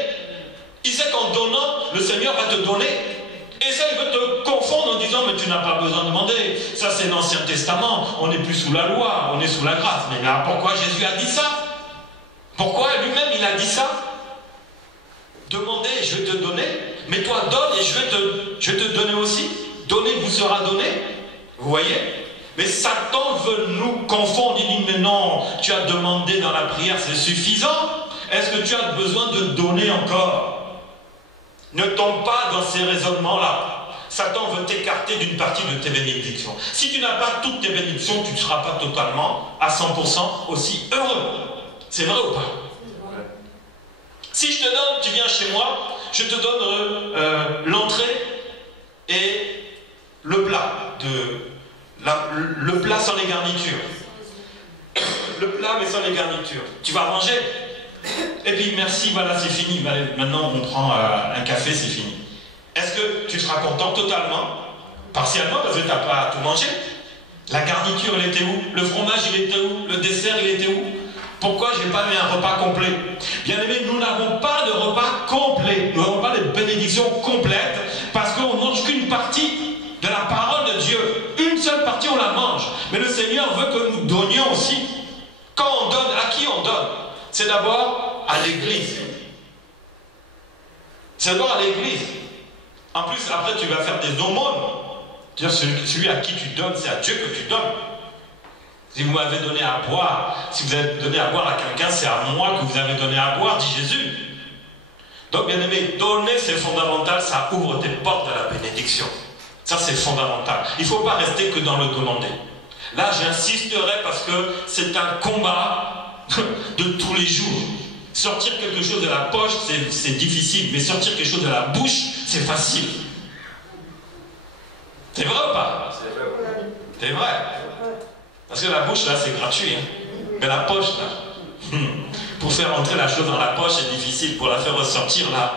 Il sait qu'en donnant, le Seigneur va te donner. Et ça, il veut te confondre en disant, mais tu n'as pas besoin de demander. Ça, c'est l'Ancien Testament. On n'est plus sous la loi, on est sous la grâce. Mais là, pourquoi Jésus a dit ça? Pourquoi lui-même il a dit ça? Demandez, je vais te donner, mais toi donne et je vais te donner aussi. Donner vous sera donné. Vous voyez? Mais Satan veut nous confondre. Il dit, mais non, tu as demandé dans la prière, c'est suffisant. Est-ce que tu as besoin de donner encore? Ne tombe pas dans ces raisonnements-là. Satan veut t'écarter d'une partie de tes bénédictions. Si tu n'as pas toutes tes bénédictions, tu ne seras pas totalement, à 100% aussi heureux. C'est vrai ou pas? Si je te donne, tu viens chez moi, je te donne l'entrée et le plat. Le plat sans les garnitures. Le plat mais sans les garnitures. Tu vas manger. Et puis merci, voilà, c'est fini. Maintenant on prend un café, c'est fini. Est-ce que tu seras content totalement? Partiellement parce que tu n'as pas tout mangé. La garniture, elle était où? Le fromage, il était où? Le dessert, il était où? Pourquoi je n'ai pas eu un repas complet? Bien aimé, nous n'avons pas de repas complet. Nous n'avons pas de bénédiction complète parce qu'on ne mange qu'une partie de la parole de Dieu. Une seule partie, on la mange. Mais le Seigneur veut que nous donnions aussi. Quand on donne, à qui on donne? C'est d'abord à l'Église. C'est d'abord à l'Église. En plus, après, tu vas faire des aumônes. Celui à qui tu donnes, c'est à Dieu que tu donnes. Si vous m'avez donné à boire, si vous avez donné à boire à quelqu'un, c'est à moi que vous avez donné à boire, dit Jésus. Donc, bien aimé, donner, c'est fondamental, ça ouvre tes portes à la bénédiction. Ça, c'est fondamental. Il ne faut pas rester que dans le demander. Là, j'insisterai parce que c'est un combat de tous les jours. Sortir quelque chose de la poche, c'est difficile, mais sortir quelque chose de la bouche, c'est facile. C'est vrai ou pas? C'est vrai. Parce que la bouche, là, c'est gratuit. Hein. Mais la poche, là, pour faire entrer la chose dans la poche, c'est difficile. Pour la faire ressortir, là,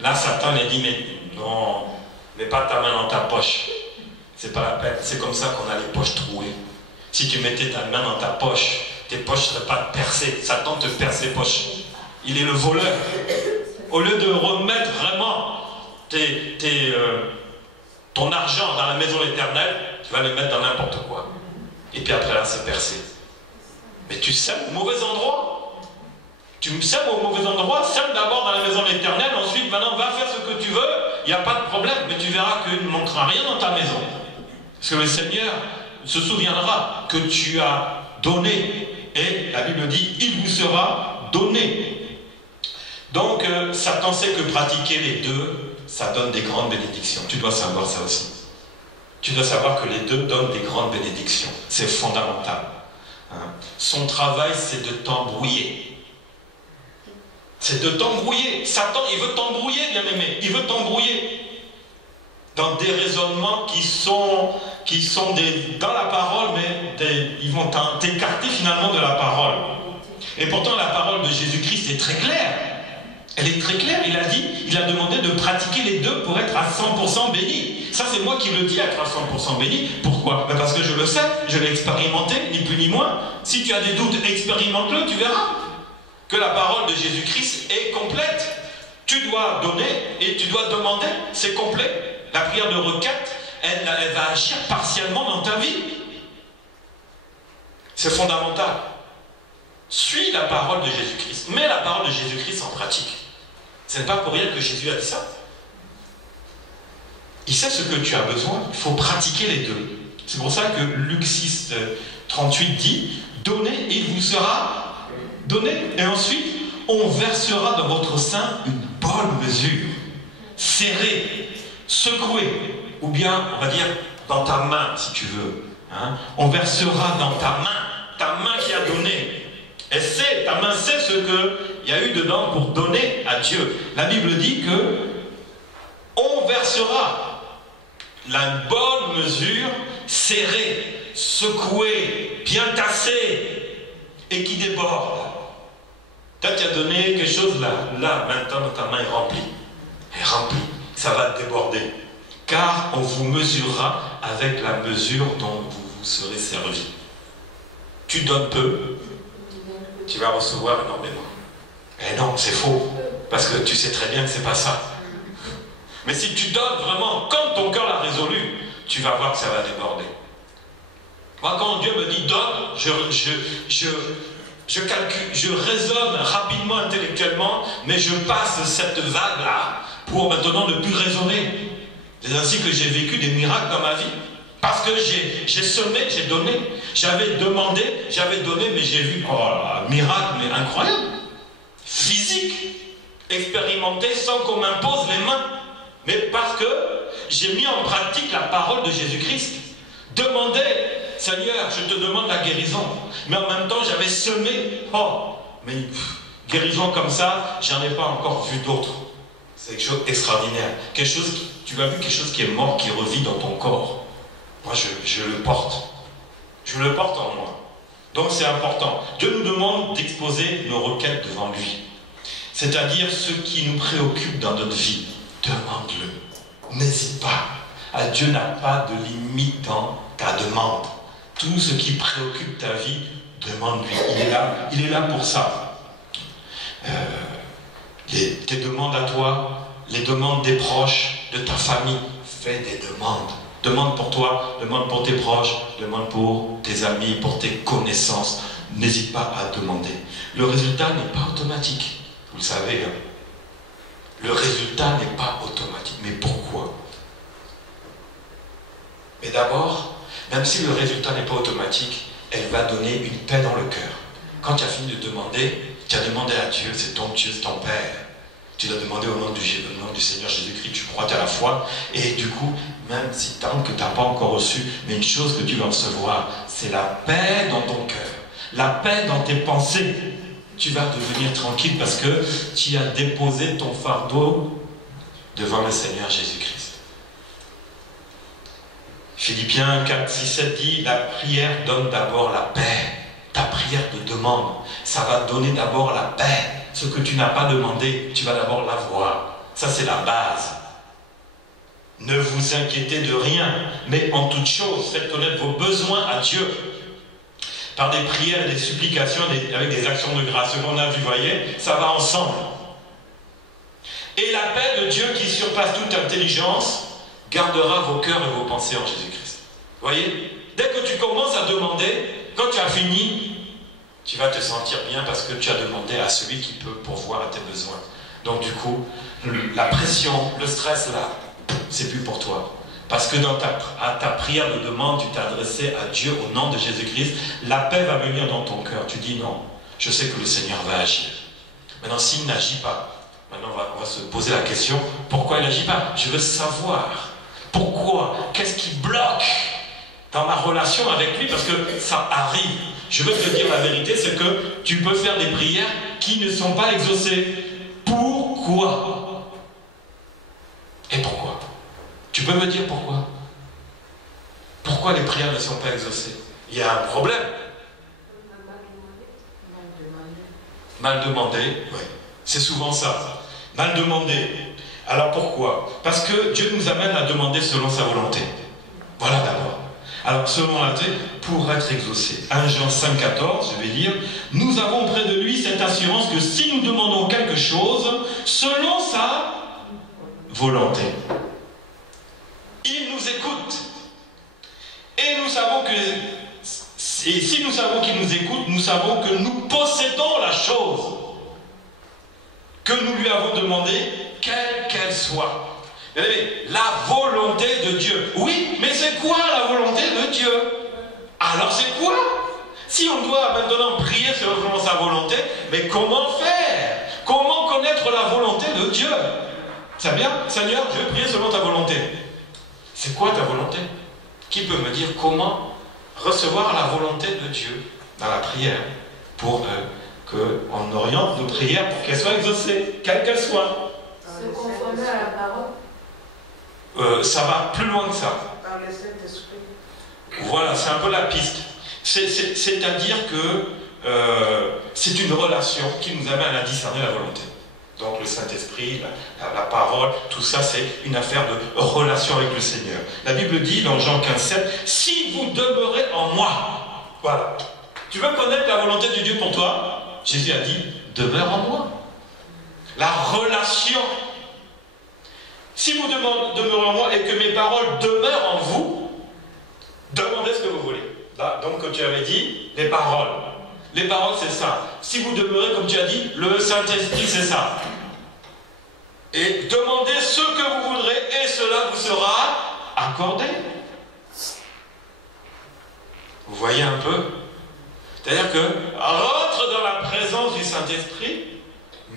là, Satan a dit, mais non, mets pas ta main dans ta poche. C'est pas la peine. C'est comme ça qu'on a les poches trouées. Si tu mettais ta main dans ta poche, tes poches ne seraient pas percées. Satan te perce les poches. Il est le voleur. Au lieu de remettre vraiment ton argent dans la maison éternelle, tu vas le mettre dans n'importe quoi. Et puis après là, c'est percé. Mais tu sèmes au mauvais endroit. Tu sèmes au mauvais endroit, sème d'abord dans la maison éternelle, ensuite maintenant va faire ce que tu veux, il n'y a pas de problème, mais tu verras qu'il ne manquera rien dans ta maison. Parce que le Seigneur se souviendra que tu as donné. Et la Bible dit, il vous sera donné. Donc, Satan sait que pratiquer les deux, ça donne des grandes bénédictions. Tu dois savoir ça aussi. Tu dois savoir que les deux donnent des grandes bénédictions. C'est fondamental. Hein? Son travail, c'est de t'embrouiller. C'est de t'embrouiller. Satan, il veut t'embrouiller, bien aimé. Il veut t'embrouiller. Dans des raisonnements qui sont dans la parole, mais ils vont t'écarter finalement de la parole. Et pourtant, la parole de Jésus-Christ est très claire. Elle est très claire. Il a demandé de pratiquer les deux pour être à 100% béni. Ça, c'est moi qui le dis, être à 100% béni. Pourquoi? Parce que je le sais, je l'ai expérimenté, ni plus ni moins. Si tu as des doutes, expérimente-le, tu verras que la parole de Jésus-Christ est complète. Tu dois donner et tu dois demander, c'est complet. La prière de requête, elle va agir partiellement dans ta vie. C'est fondamental. Suis la parole de Jésus-Christ. Mets la parole de Jésus-Christ en pratique. Ce n'est pas pour rien que Jésus a dit ça. Il sait ce que tu as besoin. Il faut pratiquer les deux. C'est pour ça que Luc 6, 38 dit, donnez et il vous sera donné. Et ensuite, on versera dans votre sein une bonne mesure, serrée, secouée, ou bien, on va dire, dans ta main, si tu veux. Hein? On versera dans ta main qui a donné. Et ta main sait ce qu'il y a eu dedans pour donner à Dieu. La Bible dit que on versera la bonne mesure, serrée, secouée, bien tassée, et qui déborde. Toi, tu as donné quelque chose là, maintenant ta main est remplie. Elle est remplie. Ça va déborder. Car on vous mesurera avec la mesure dont vous vous serez servi. Tu donnes peu, tu vas recevoir énormément. Eh non, c'est faux. Parce que tu sais très bien que c'est pas ça. Mais si tu donnes vraiment comme ton cœur l'a résolu, tu vas voir que ça va déborder. Moi, quand Dieu me dit donne, je calcule, je raisonne rapidement intellectuellement, mais je passe cette vague-là pour maintenant ne plus raisonner. C'est ainsi que j'ai vécu des miracles dans ma vie. Parce que j'ai semé, j'ai donné. J'avais demandé, j'avais donné, mais j'ai vu, oh là, un miracle mais incroyable. Physique, expérimenté sans qu'on m'impose les mains. Mais parce que j'ai mis en pratique la parole de Jésus-Christ. Demandez, Seigneur, je te demande la guérison. Mais en même temps, j'avais semé. Oh, mais guérison comme ça, j'en ai pas encore vu d'autres. C'est quelque chose d'extraordinaire. Quelque chose, tu as vu quelque chose qui est mort, qui revit dans ton corps. Moi, je le porte. Je le porte en moi. Donc c'est important. Dieu nous demande d'exposer nos requêtes devant lui. C'est-à-dire ce qui nous préoccupe dans notre vie. Demande-le. N'hésite pas. Dieu n'a pas de limite dans ta demande. Tout ce qui préoccupe ta vie, demande-lui. Il est là pour ça. Tes demandes à toi, les demandes des proches, de ta famille, fais des demandes. Demande pour toi, demande pour tes proches, demande pour tes amis, pour tes connaissances. N'hésite pas à demander. Le résultat n'est pas automatique. Vous le savez, hein? Le résultat n'est pas automatique. Mais pourquoi? Mais d'abord, même si le résultat n'est pas automatique, elle va donner une paix dans le cœur. Quand tu as fini de demander, tu as demandé à Dieu, c'est ton Dieu, c'est ton Père. Tu l'as demandé au nom du Seigneur Jésus-Christ, tu crois, tu as la foi. Et du coup, même si tant que tu n'as pas encore reçu, mais une chose que tu vas recevoir, c'est la paix dans ton cœur. La paix dans tes pensées. Tu vas devenir tranquille parce que tu as déposé ton fardeau devant le Seigneur Jésus-Christ. Philippiens 4, 6, 7 dit, la prière donne d'abord la paix. Ta prière de demande, ça va donner d'abord la paix. Ce que tu n'as pas demandé, tu vas d'abord l'avoir. Ça, c'est la base. Ne vous inquiétez de rien, mais en toute chose, faites connaître vos besoins à Dieu. Par des prières et des supplications, avec des actions de grâce. Ce qu'on a vu, voyez, ça va ensemble. Et la paix de Dieu qui surpasse toute intelligence, gardera vos cœurs et vos pensées en Jésus-Christ. Voyez, dès que tu commences à demander, quand tu as fini, tu vas te sentir bien parce que tu as demandé à celui qui peut pourvoir à tes besoins. Donc du coup, la pression, le stress là, c'est plus pour toi. Parce que dans ta prière de demande, tu t'es adressé à Dieu au nom de Jésus-Christ. La paix va venir dans ton cœur. Tu dis non, je sais que le Seigneur va agir. Maintenant, s'il n'agit pas, maintenant on va se poser la question, pourquoi il n'agit pas? Je veux savoir. Pourquoi? Qu'est-ce qui bloque dans ma relation avec lui? Parce que ça arrive. Je veux te dire la vérité, c'est que tu peux faire des prières qui ne sont pas exaucées. Pourquoi? Et pourquoi? Tu peux me dire pourquoi? Pourquoi les prières ne sont pas exaucées? Il y a un problème. Mal demandé, oui. C'est souvent ça. Mal demandé. Alors pourquoi? Parce que Dieu nous amène à demander selon sa volonté. Voilà d'abord. Alors, selon la volonté, pour être exaucé. 1 Jean 5, 14, je vais lire. Nous avons près de lui cette assurance que si nous demandons quelque chose, selon sa volonté, il nous écoute. Et nous savons que, si nous savons qu'il nous écoute, nous savons que nous possédons la chose que nous lui avons demandée, quelle qu'elle soit. La volonté de Dieu. Oui, mais c'est quoi la volonté de Dieu? Alors c'est quoi? Si on doit maintenant prier selon sa volonté, mais comment faire? Comment connaître la volonté de Dieu? C'est bien, Seigneur, je vais prier selon ta volonté. C'est quoi ta volonté? Qui peut me dire comment recevoir la volonté de Dieu dans la prière pour qu'on oriente nos prières pour qu'elles soient exaucées, quelles qu'elles soient? Se conformer à la parole. Ça va plus loin que ça. Par le Saint-Esprit. Voilà, c'est un peu la piste. C'est-à-dire que c'est une relation qui nous amène à discerner la volonté. Donc le Saint-Esprit, la parole, tout ça c'est une affaire de relation avec le Seigneur. La Bible dit dans Jean 15, 7, si vous demeurez en moi, voilà. Tu veux connaître la volonté de Dieu pour toi? Jésus a dit, demeure en moi. La relation. Si vous demeurez en moi et que mes paroles demeurent en vous, demandez ce que vous voulez. Là, donc, tu avais dit les paroles. Les paroles, c'est ça. Si vous demeurez, comme tu as dit, le Saint-Esprit, c'est ça. Et demandez ce que vous voudrez et cela vous sera accordé. Vous voyez un peu? C'est-à-dire que rentre dans la présence du Saint-Esprit,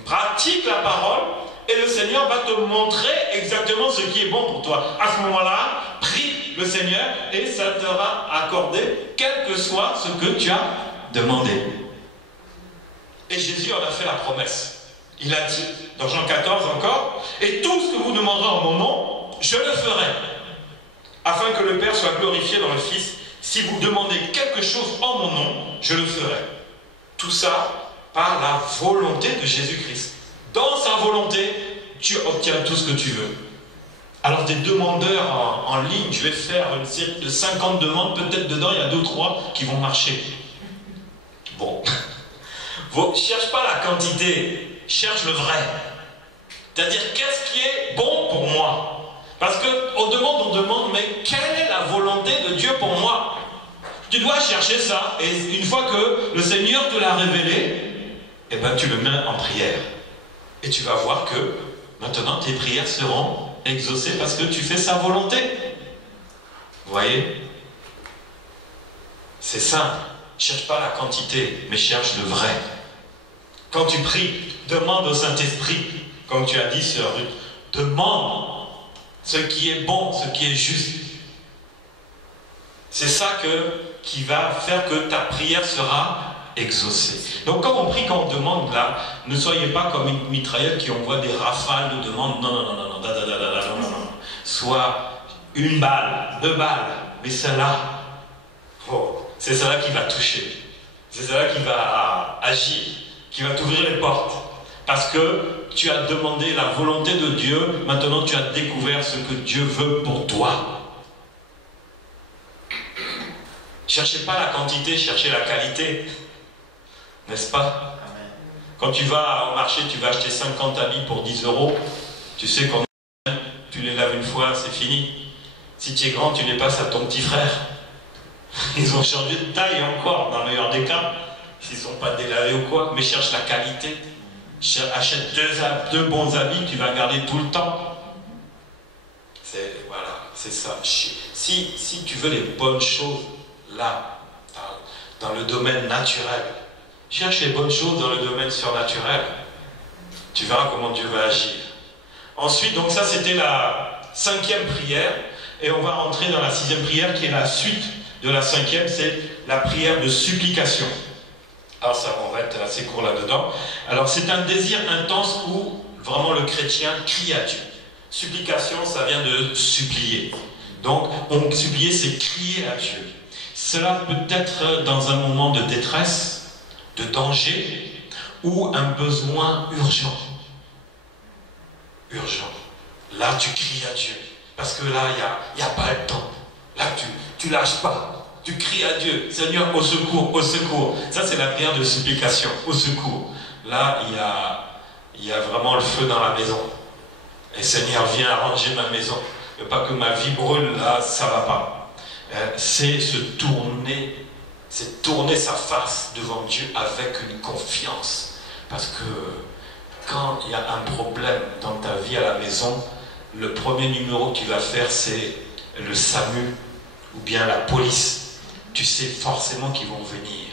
pratique la parole, et le Seigneur va te montrer exactement ce qui est bon pour toi. À ce moment-là, prie le Seigneur et ça te sera accordé, quel que soit ce que tu as demandé. Et Jésus en a fait la promesse. Il a dit, dans Jean 14 encore, « Et tout ce que vous demanderez en mon nom, je le ferai, afin que le Père soit glorifié dans le Fils. Si vous demandez quelque chose en mon nom, je le ferai. » Tout ça par la volonté de Jésus-Christ. Dans sa volonté, tu obtiens tout ce que tu veux. Alors des demandeurs en ligne, je vais faire une série de 50 demandes, peut-être dedans il y a 2 ou 3 qui vont marcher. Bon. Cherche pas la quantité, cherche le vrai. C'est-à-dire, qu'est-ce qui est bon pour moi? Parce qu'on demande, mais quelle est la volonté de Dieu pour moi? Tu dois chercher ça, et une fois que le Seigneur te l'a révélé, eh ben, tu le mets en prière. Et tu vas voir que maintenant tes prières seront exaucées parce que tu fais sa volonté. Vous voyez? C'est simple. Cherche pas la quantité, mais cherche le vrai. Quand tu pries, demande au Saint-Esprit, comme tu as dit, sœur Ruth, demande ce qui est bon, ce qui est juste. C'est ça qui va faire que ta prière sera exaucée. Donc quand on prie, quand on demande là, ne soyez pas comme une mitraillette qui envoie des rafales de demandes. Non. Soit une balle, 2 balles, mais celle-là, c'est celle-là qui va toucher. C'est celle-là qui va agir, qui va t'ouvrir les portes. Parce que tu as demandé la volonté de Dieu, maintenant tu as découvert ce que Dieu veut pour toi. Cherchez pas la quantité, cherchez la qualité. N'est-ce pas? Quand tu vas au marché, tu vas acheter 50 habits pour 10 €. Tu sais qu'en tu les laves une fois, c'est fini. Si tu es grand, tu les passes à ton petit frère. Ils ont changé de taille encore, dans le meilleur des cas. S'ils ne sont pas délavés ou quoi. Mais cherche la qualité. Achète 2 bons habits, tu vas garder tout le temps. Voilà, c'est ça. Si tu veux les bonnes choses, là, dans le domaine naturel, cherche les bonnes choses dans le domaine surnaturel. Tu verras comment Dieu va agir. Ensuite, donc ça c'était la 5e prière. Et on va rentrer dans la 6e prière qui est la suite de la 5e, c'est la prière de supplication. Alors ça, on va être assez court là-dedans. Alors c'est un désir intense où vraiment le chrétien crie à Dieu. Supplication, ça vient de supplier. Donc, supplier, c'est crier à Dieu. Cela peut être dans un moment de détresse, de danger, ou un besoin urgent. Urgent. Là, tu cries à Dieu. Parce que là, il n'y a pas le temps. Là, tu lâches pas. Tu cries à Dieu. Seigneur, au secours, au secours. Ça, c'est la prière de supplication. Au secours. Là, il y a vraiment le feu dans la maison. Et Seigneur, viens arranger ma maison. Mais pas que ma vie brûle, là, ça ne va pas. C'est se tourner, c'est tourner sa face devant Dieu avec une confiance. Parce que quand il y a un problème dans ta vie à la maison, le premier numéro que tu vas faire, c'est le SAMU ou bien la police. Tu sais forcément qu'ils vont venir.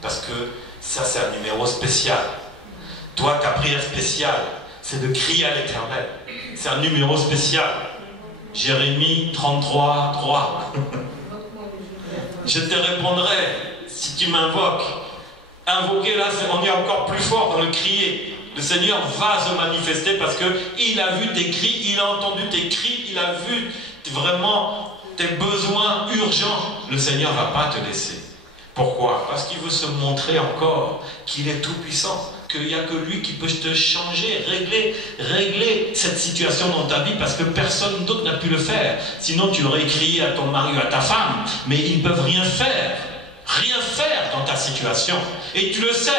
Parce que ça, c'est un numéro spécial. Toi, ta prière spéciale, c'est de crier à l'Éternel. C'est un numéro spécial. Jérémie 33, 3. Je te répondrai si tu m'invoques. Invoquer, là, on est encore plus fort dans le crier. Le Seigneur va se manifester parce qu'il a vu tes cris, il a entendu tes cris, il a vu vraiment tes besoins urgents. Le Seigneur ne va pas te laisser. Pourquoi? Parce qu'il veut se montrer encore qu'il est tout puissant, qu'il n'y a que lui qui peut te changer, régler cette situation dans ta vie, parce que personne d'autre n'a pu le faire. Sinon tu aurais crié à ton mari ou à ta femme, mais ils ne peuvent rien faire dans ta situation. Et tu le sais.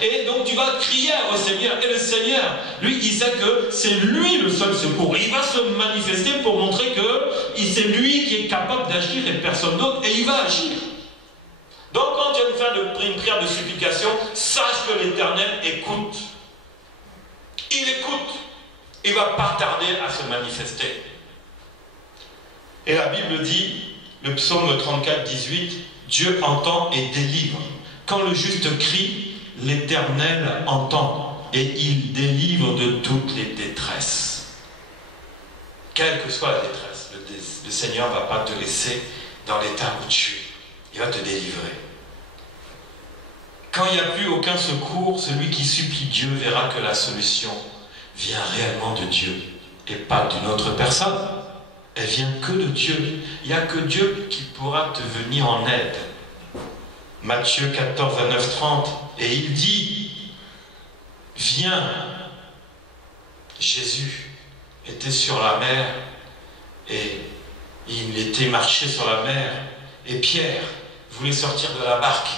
Et donc tu vas crier au Seigneur. Et le Seigneur, lui, il sait que c'est lui le seul secours. Il va se manifester pour montrer que c'est lui qui est capable d'agir et personne d'autre. Et il va agir. Donc quand tu viens de faire une prière de supplication, sache que l'Éternel écoute. Il écoute. Il ne va pas tarder à se manifester. Et la Bible dit, le psaume 34, 18, Dieu entend et délivre. Quand le juste crie, l'Éternel entend et il délivre de toutes les détresses. Quelle que soit la détresse, le Seigneur ne va pas te laisser dans l'état où tu es. Il va te délivrer. Quand il n'y a plus aucun secours, celui qui supplie Dieu verra que la solution vient réellement de Dieu et pas d'une autre personne. Elle vient que de Dieu. Il n'y a que Dieu qui pourra te venir en aide. Matthieu 14, 29, 30. Et il dit, viens. Jésus était sur la mer et il était marché sur la mer. Et Pierre voulait sortir de la barque.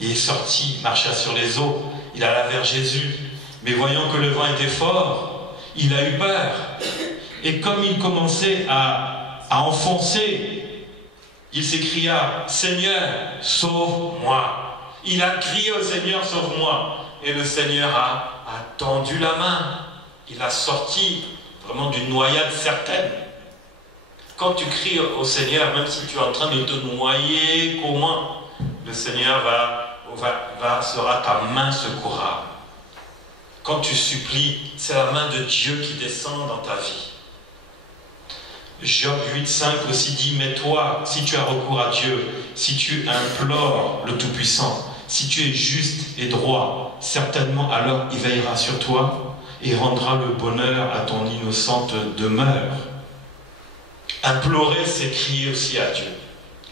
Il est sorti, marcha sur les eaux. Il alla vers Jésus. Mais voyant que le vent était fort, il a eu peur. Et comme il commençait à enfoncer, il s'écria, Seigneur, sauve-moi. Il a crié au Seigneur, sauve-moi. Et le Seigneur a tendu la main. Il a sorti vraiment d'une noyade certaine. Quand tu cries au Seigneur, même si tu es en train de te noyer, comment le Seigneur sera ta main secourable. Quand tu supplies, c'est la main de Dieu qui descend dans ta vie. Job 8,5 aussi dit, mais toi, si tu as recours à Dieu, si tu implores le Tout-Puissant, si tu es juste et droit, certainement alors il veillera sur toi et rendra le bonheur à ton innocente demeure. Implorer, c'est crier aussi à Dieu.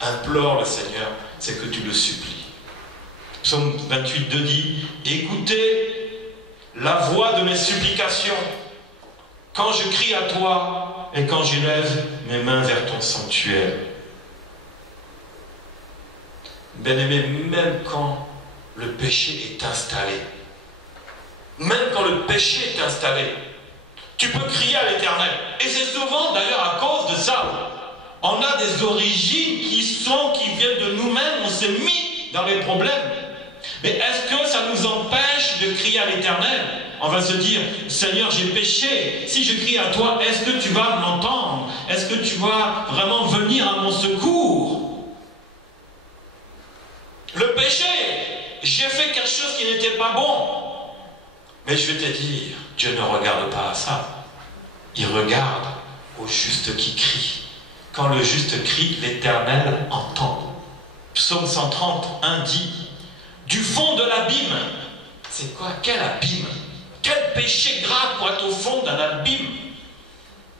Implore le Seigneur, c'est que tu le supplies. Psaume 28,2 dit, écoutez la voix de mes supplications quand je crie à toi et quand j'élève mes mains vers ton sanctuaire. Bien-aimé, même quand le péché est installé, même quand le péché est installé, tu peux crier à l'Éternel. Et c'est souvent d'ailleurs à cause de ça. On a des origines qui viennent de nous-mêmes, on s'est mis dans les problèmes. Mais est-ce que ça nous empêche de crier à l'Éternel? On va se dire, Seigneur, j'ai péché. Si je crie à toi, est-ce que tu vas m'entendre? Est-ce que tu vas vraiment venir à mon secours? Le péché, j'ai fait quelque chose qui n'était pas bon. Mais je vais te dire, Dieu ne regarde pas à ça. Il regarde au juste qui crie. Quand le juste crie, l'Éternel entend. Psaume 131 dit, du fond de l'abîme. C'est quoi? Quel abîme? Quel péché grave pour être au fond d'un abîme?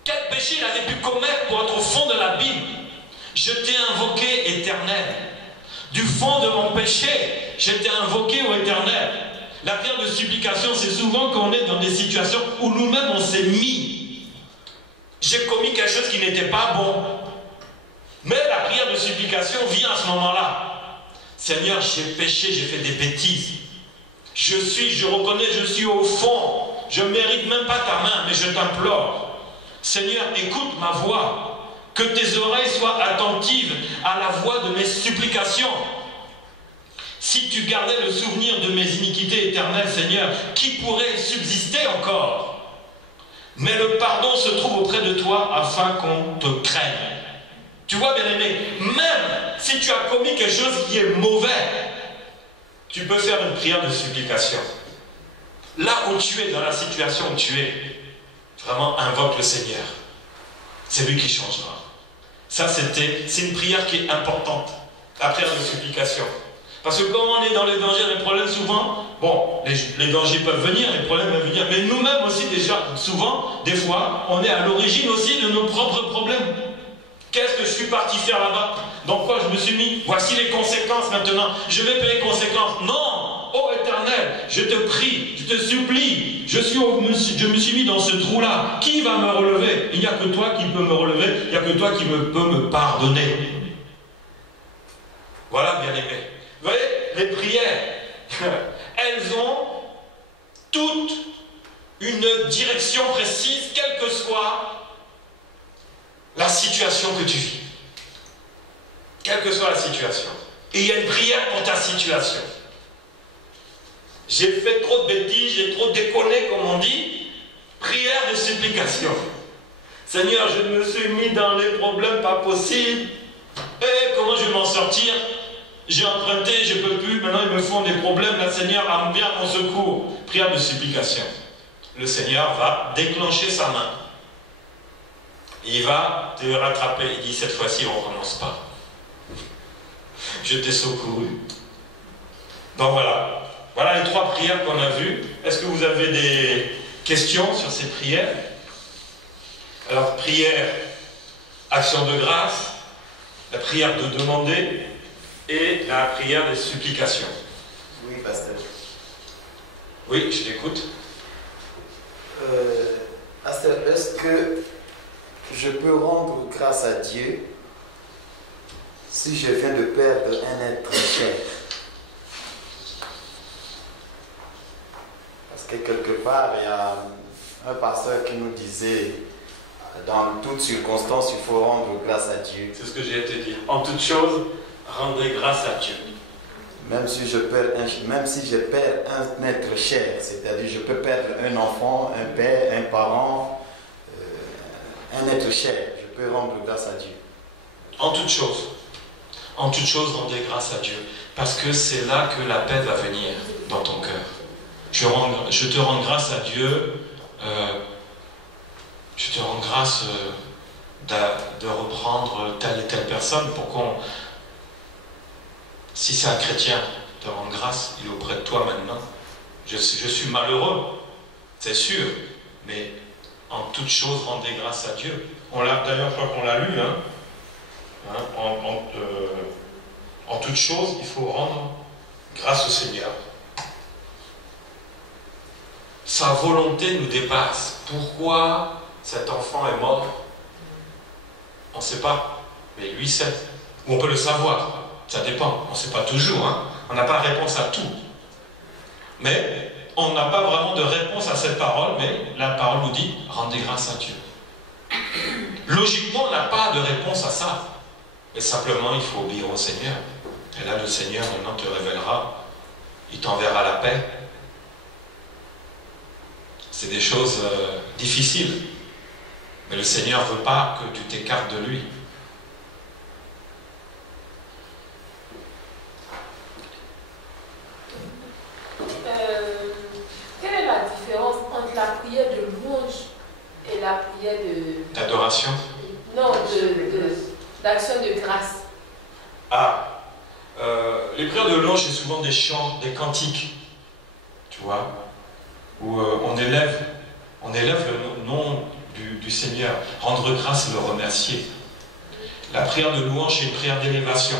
Quel péché il avait pu commettre pour être au fond de l'abîme? Je t'ai invoqué, Éternel. Du fond de mon péché, je t'ai invoqué, ô Éternel. La prière de supplication, c'est souvent qu'on est dans des situations où nous-mêmes on s'est mis. J'ai commis quelque chose qui n'était pas bon. Mais la prière de supplication vient à ce moment-là. Seigneur, j'ai péché, j'ai fait des bêtises. Je reconnais, je suis au fond. Je ne mérite même pas ta main, mais je t'implore. Seigneur, écoute ma voix. Que tes oreilles soient attentives à la voix de mes supplications. Si tu gardais le souvenir de mes iniquités éternelles, Seigneur, qui pourrait subsister encore? Mais le pardon se trouve auprès de toi afin qu'on te craigne. Tu vois, bien-aimé, même si tu as commis quelque chose qui est mauvais, tu peux faire une prière de supplication. Là où tu es, dans la situation où tu es, vraiment invoque le Seigneur. C'est lui qui changera. Ça, c'est une prière qui est importante, la prière de supplication. Parce que quand on est dans les dangers, les problèmes souvent, bon, les dangers peuvent venir, les problèmes peuvent venir, mais nous-mêmes aussi déjà, souvent, des fois, on est à l'origine aussi de nos propres problèmes. Qu'est-ce que je suis parti faire là-bas? Dans quoi je me suis mis? Voici les conséquences maintenant. Je vais payer les conséquences. Non! Ô Éternel, je te prie, je te supplie. Je me suis mis dans ce trou-là. Qui va me relever? Il n'y a que toi qui peux me relever. Il n'y a que toi qui peux me pardonner. Voilà, bien-aimés. Vous voyez, les prières, elles ont toutes une direction précise, quelle que soit la situation que tu vis. Quelle que soit la situation. Et il y a une prière pour ta situation. J'ai fait trop de bêtises, j'ai trop déconné, comme on dit. Prière de supplication. Seigneur, je me suis mis dans les problèmes pas possibles. Et comment je vais m'en sortir? J'ai emprunté, je ne peux plus, maintenant ils me font des problèmes. Là, Seigneur, viens à mon secours. Prière de supplication. Le Seigneur va déclencher sa main. Il va te rattraper. Il dit, cette fois-ci, on ne recommence pas. Je t'ai secouru. Donc voilà. Voilà les 3 prières qu'on a vues. Est-ce que vous avez des questions sur ces prières? Alors, prière, action de grâce, la prière de demander et la prière de supplication. Oui, pasteur. Oui, je t'écoute. Pasteur, est-ce que je peux rendre grâce à Dieu si je viens de perdre un être cher? Parce que quelque part, il y a un pasteur qui nous disait, dans toutes circonstances, il faut rendre grâce à Dieu. C'est ce que j'ai été dit. En toute chose, rendez grâce à Dieu. Même si je perds un être cher, c'est-à-dire je peux perdre un enfant, un père, un parent, un être cher, je peux rendre grâce à Dieu. En toute chose, rendez grâce à Dieu. Parce que c'est là que la paix va venir dans ton cœur. Je te rends grâce à Dieu. Je te rends grâce de reprendre telle et telle personne pour qu'on... Si c'est un chrétien, te rendre grâce, il est auprès de toi maintenant. Je suis malheureux, c'est sûr, mais en toute chose, rendez grâce à Dieu. D'ailleurs, je crois qu'on l'a lu, en toute chose, il faut rendre grâce au Seigneur. Sa volonté nous dépasse. Pourquoi cet enfant est mort? On ne sait pas, mais lui sait. Ou on peut le savoir, ça dépend. On ne sait pas toujours, on n'a pas réponse à tout. Mais on n'a pas vraiment de réponse à cette parole, mais la parole nous dit, rendez grâce à Dieu. Logiquement, on n'a pas de réponse à ça. Mais simplement, il faut obéir au Seigneur. Et là, le Seigneur maintenant te révélera, il t'enverra la paix. C'est des choses difficiles. Mais le Seigneur ne veut pas que tu t'écartes de lui. Quelle est la différence entre la prière de louange et la prière de... D'adoration? Non, d'action de grâce. Les prières de louange, c'est souvent des chants, des cantiques. Tu vois, où on élève le nom du Seigneur, rendre grâce et le remercier. La prière de louange, c'est une prière d'élévation.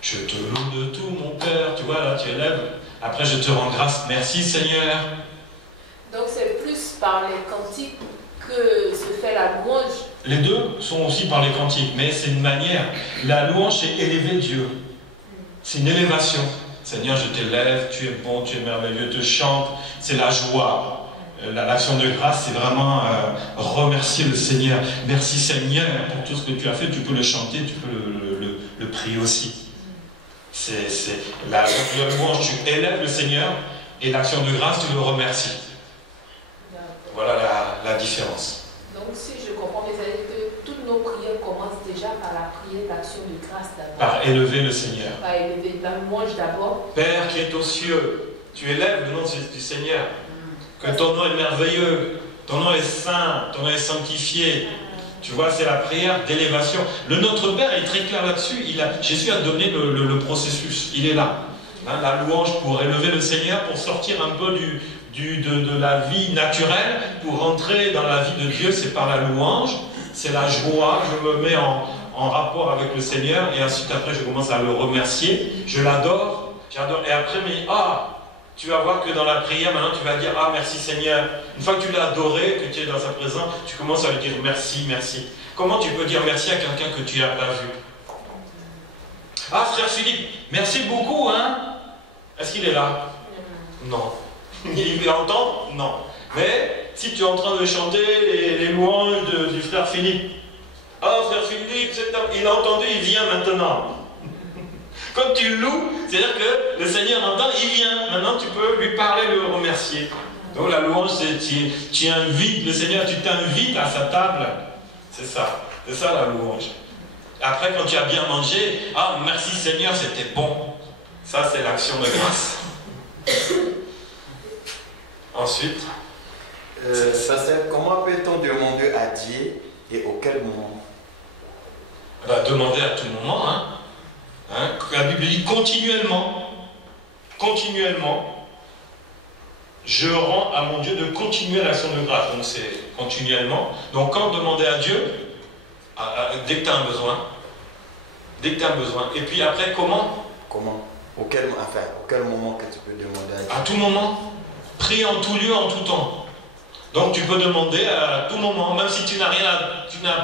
Je te loue de tout mon cœur, tu vois, là tu élèves. Après je te rends grâce, merci Seigneur. Donc c'est plus par les cantiques que se fait la louange. Les deux sont aussi par les cantiques, mais c'est une manière. La louange, c'est élever Dieu. C'est une élévation. Seigneur, je t'élève, tu es bon, tu es merveilleux, te chante. C'est la joie. L'action de grâce, c'est vraiment remercier le Seigneur. Merci Seigneur pour tout ce que tu as fait. Tu peux le chanter, tu peux le prier aussi. C'est la louange, tu élèves le Seigneur, et l'action de grâce, tu le remercies. Voilà la différence. Donc si je comprends bien, ça veut dire que toutes nos prières commencent déjà par la prière d'action de grâce d'abord. Par élever le Seigneur. Par élever la louange d'abord. Père qui est aux cieux, tu élèves le nom du Seigneur. Que ton nom est merveilleux, ton nom est saint, ton nom est sanctifié. Tu vois, c'est la prière d'élévation. Le Notre Père est très clair là-dessus. Jésus a donné le processus. Il est là. La louange pour élever le Seigneur, pour sortir un peu de la vie naturelle, pour rentrer dans la vie de Dieu, c'est par la louange. C'est la joie. Je me mets en rapport avec le Seigneur et ensuite après je commence à le remercier. Je l'adore. J'adore. Et après, tu vas voir que dans la prière, maintenant, tu vas dire « Ah, merci Seigneur ». Une fois que tu l'as adoré, que tu es dans sa présence, tu commences à lui dire « Merci, merci ». Comment tu peux dire merci à quelqu'un que tu n'as pas vu? Ah, frère Philippe, merci beaucoup, hein? Est-ce qu'il est là? Non. Il entend? Non. Mais si tu es en train de chanter les louanges du frère Philippe, « Ah, frère Philippe, il a entendu, il vient maintenant ». Quand tu loues, c'est-à-dire que le Seigneur entend, il vient. Maintenant, tu peux lui parler, le remercier. Donc la louange, c'est tu invites le Seigneur, tu t'invites à sa table. C'est ça la louange. Après, quand tu as bien mangé, ah, merci Seigneur, c'était bon. Ça, c'est l'action de grâce. Ensuite, Pasteur, comment peut-on demander à Dieu et auquel moment? Demander à tout moment. La Bible dit continuellement. Continuellement. Je rends à mon Dieu de continuer l'action de grâce. Donc c'est continuellement. Donc quand demander à Dieu, dès que tu as un besoin. Dès que tu as un besoin. Et puis après, comment? Comment? Auquel moment que tu peux demander à Dieu? À tout moment. Prie en tout lieu, en tout temps. Donc tu peux demander à tout moment, même si tu n'as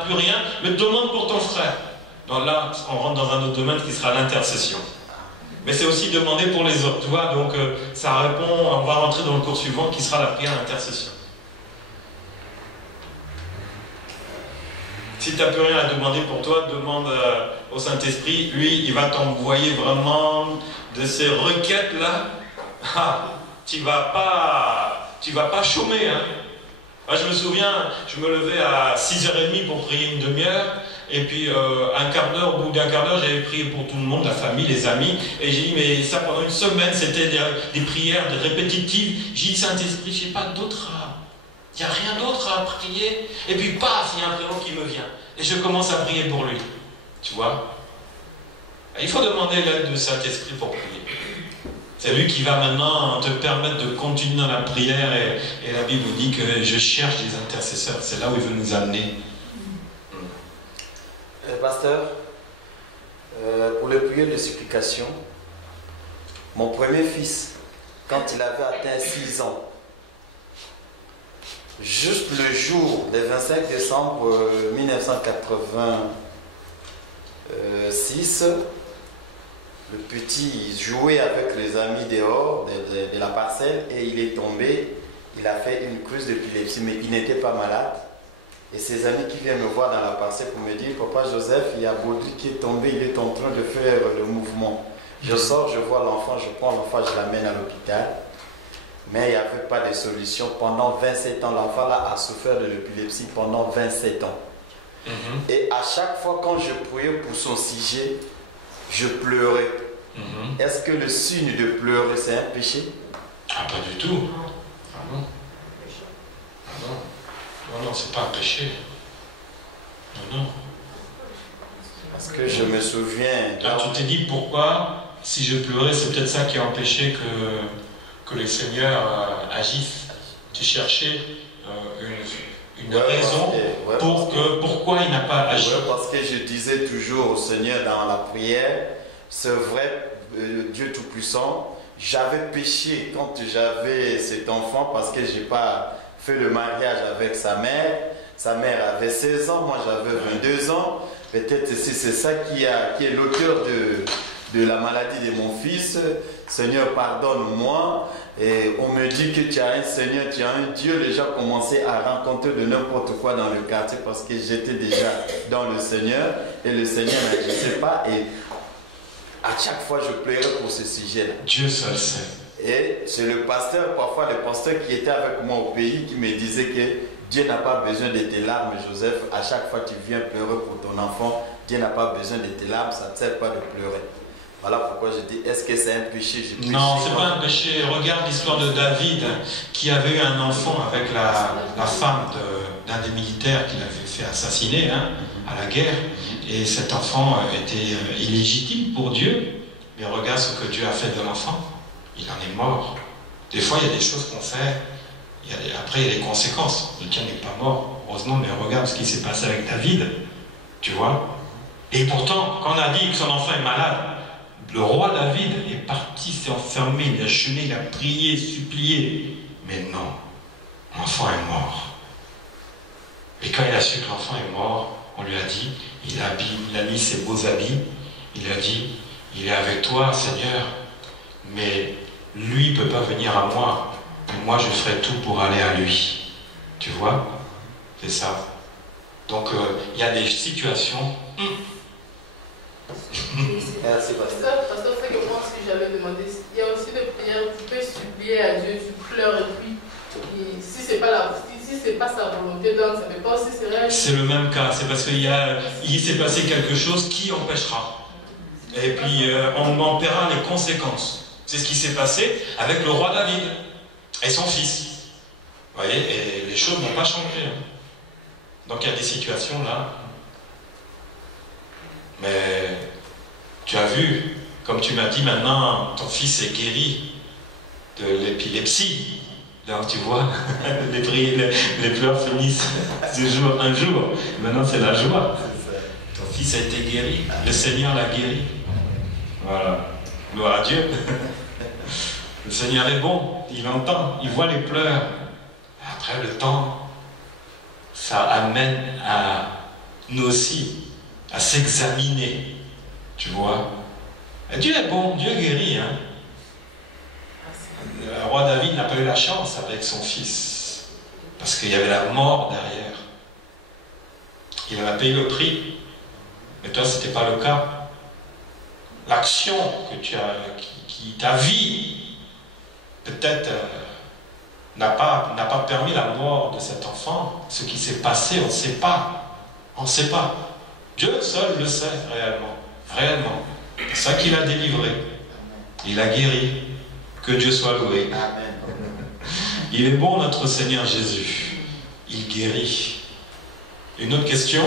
plus rien, mais demande pour ton frère. Donc là, on rentre dans un autre domaine qui sera l'intercession. Mais c'est aussi demander pour les autres, tu vois. Donc ça répond, on va rentrer dans le cours suivant qui sera la prière d'intercession. Si tu n'as plus rien à demander pour toi, demande au Saint-Esprit. Lui, il va t'envoyer vraiment de ces requêtes-là. Tu ne vas pas chômer. Moi, je me souviens, je me levais à 6h30 pour prier une demi-heure. Et puis, au bout d'un quart d'heure, j'avais prié pour tout le monde, la famille, les amis. Et j'ai dit, mais ça, pendant une semaine, c'était des prières répétitives. J'ai dit, Saint-Esprit, je n'ai pas d'autre. Il n'y a rien d'autre à prier. Et puis, paf, il y a un prénom qui me vient. Et je commence à prier pour lui. Tu vois? Il faut demander l'aide du Saint-Esprit pour prier. C'est lui qui va maintenant te permettre de continuer dans la prière. Et la Bible dit que je cherche des intercesseurs. C'est là où il veut nous amener. Pasteur, pour les prières de supplication, mon premier fils, quand il avait atteint 6 ans, juste le jour du 25 décembre 1986, le petit jouait avec les amis dehors de la parcelle et il est tombé. Il a fait une crise d'épilepsie, mais il n'était pas malade. Et ses amis qui viennent me voir dans la parcelle pour me dire, Papa Joseph, il y a Baudry qui est tombé, il est en train de faire le mouvement. Je sors, je vois l'enfant, je prends l'enfant, je l'amène à l'hôpital. Mais il n'y avait pas de solution. Pendant 27 ans, l'enfant là a souffert de l'épilepsie pendant 27 ans. Et à chaque fois quand je priais pour son sujet, je pleurais. Est-ce que le signe de pleurer, c'est un péché? Ah, pas du tout. Ah non. Ah non. Non, c'est pas un péché. Non. Parce que je me souviens... Là, tu t'es dit pourquoi, si je pleurais, c'est peut-être ça qui a empêché que le Seigneur agisse. Tu cherchais une raison pourquoi il n'a pas agi. Parce que je disais toujours au Seigneur dans la prière, c'est vrai, Dieu Tout-Puissant, j'avais péché quand j'avais cet enfant parce que je n'ai pas fait le mariage avec sa mère. Sa mère avait 16 ans, moi j'avais 22 ans. Peut-être si c'est ça qui est l'auteur de la maladie de mon fils. Seigneur, pardonne-moi. Et on me dit que tu as un Seigneur, tu as un Dieu. Les gens commençaient à rencontrer de n'importe quoi dans le quartier parce que j'étais déjà dans le Seigneur et le Seigneur n'agissait pas. Et à chaque fois, je pleurais pour ce sujet-là. Dieu seul sait. Et c'est le pasteur, parfois le pasteur qui était avec moi au pays, qui me disait que Dieu n'a pas besoin de tes larmes, Joseph. À chaque fois que tu viens pleurer pour ton enfant, Dieu n'a pas besoin de tes larmes, ça ne sert pas de pleurer. Voilà pourquoi je dis, est-ce que c'est un péché? Non, ce n'est pas un péché. Regarde l'histoire de David, qui avait eu un enfant avec la femme d'un des militaires qui l'avait fait assassiner à la guerre. Et cet enfant était illégitime pour Dieu. Mais regarde ce que Dieu a fait de l'enfant. Il en est mort. Des fois, il y a des choses qu'on fait. Après, il y a des conséquences. Le tien n'est pas mort, heureusement, mais regarde ce qui s'est passé avec David. Tu vois? Et pourtant, quand on a dit que son enfant est malade, le roi David est parti, s'est enfermé, il a jeûné, il a prié, supplié. Mais non, l'enfant est mort. Et quand il a su que l'enfant est mort, on lui a dit, il a mis ses beaux habits, il a dit, il est avec toi, Seigneur, mais lui ne peut pas venir à moi. Moi, je ferai tout pour aller à lui. Tu vois? C'est ça. Donc, il y a des situations... Merci, pasteur. Parce que demander, il y a aussi des prières, tu peux supplier à Dieu, tu pleures et puis si c'est pas sa volonté, donc ça ne peut pas aussi se réaliser. C'est le même cas, c'est parce qu'il s'est passé quelque chose qui empêchera. Et puis on en paiera les conséquences. C'est ce qui s'est passé avec le roi David et son fils. Vous voyez, et les choses n'ont pas changé. Donc il y a des situations là. Mais tu as vu, comme tu m'as dit maintenant, ton fils est guéri de l'épilepsie. Donc tu vois, les pleurs finissent un jour. Maintenant c'est la joie. Ton fils a été guéri, le Seigneur l'a guéri. Voilà, gloire à Dieu. Le Seigneur est bon, il entend, il voit les pleurs. Après le temps, ça amène à nous aussi à s'examiner, tu vois. Et Dieu est bon, Dieu guérit. Hein. Le roi David n'a pas eu la chance avec son fils, parce qu'il y avait la mort derrière. Il en a payé le prix, mais toi, ce n'était pas le cas. L'action que tu as, ta vie, peut-être n'a pas permis la mort de cet enfant. Ce qui s'est passé, on ne sait pas. On ne sait pas. Dieu seul le sait réellement. Réellement. C'est ça qu'il a délivré. Il a guéri. Que Dieu soit loué. Amen. Il est bon, notre Seigneur Jésus. Il guérit. Une autre question?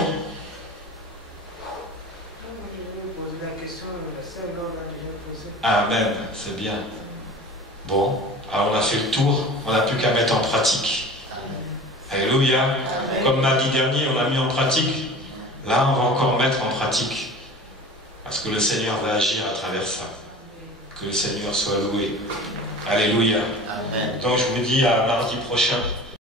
Amen, c'est bien. Bon, alors on a fait le tour, on n'a plus qu'à mettre en pratique. Alléluia. Amen. Comme mardi dernier, on a mis en pratique. Là, on va encore mettre en pratique. Parce que le Seigneur va agir à travers ça. Que le Seigneur soit loué. Alléluia. Amen. Donc je vous dis à mardi prochain.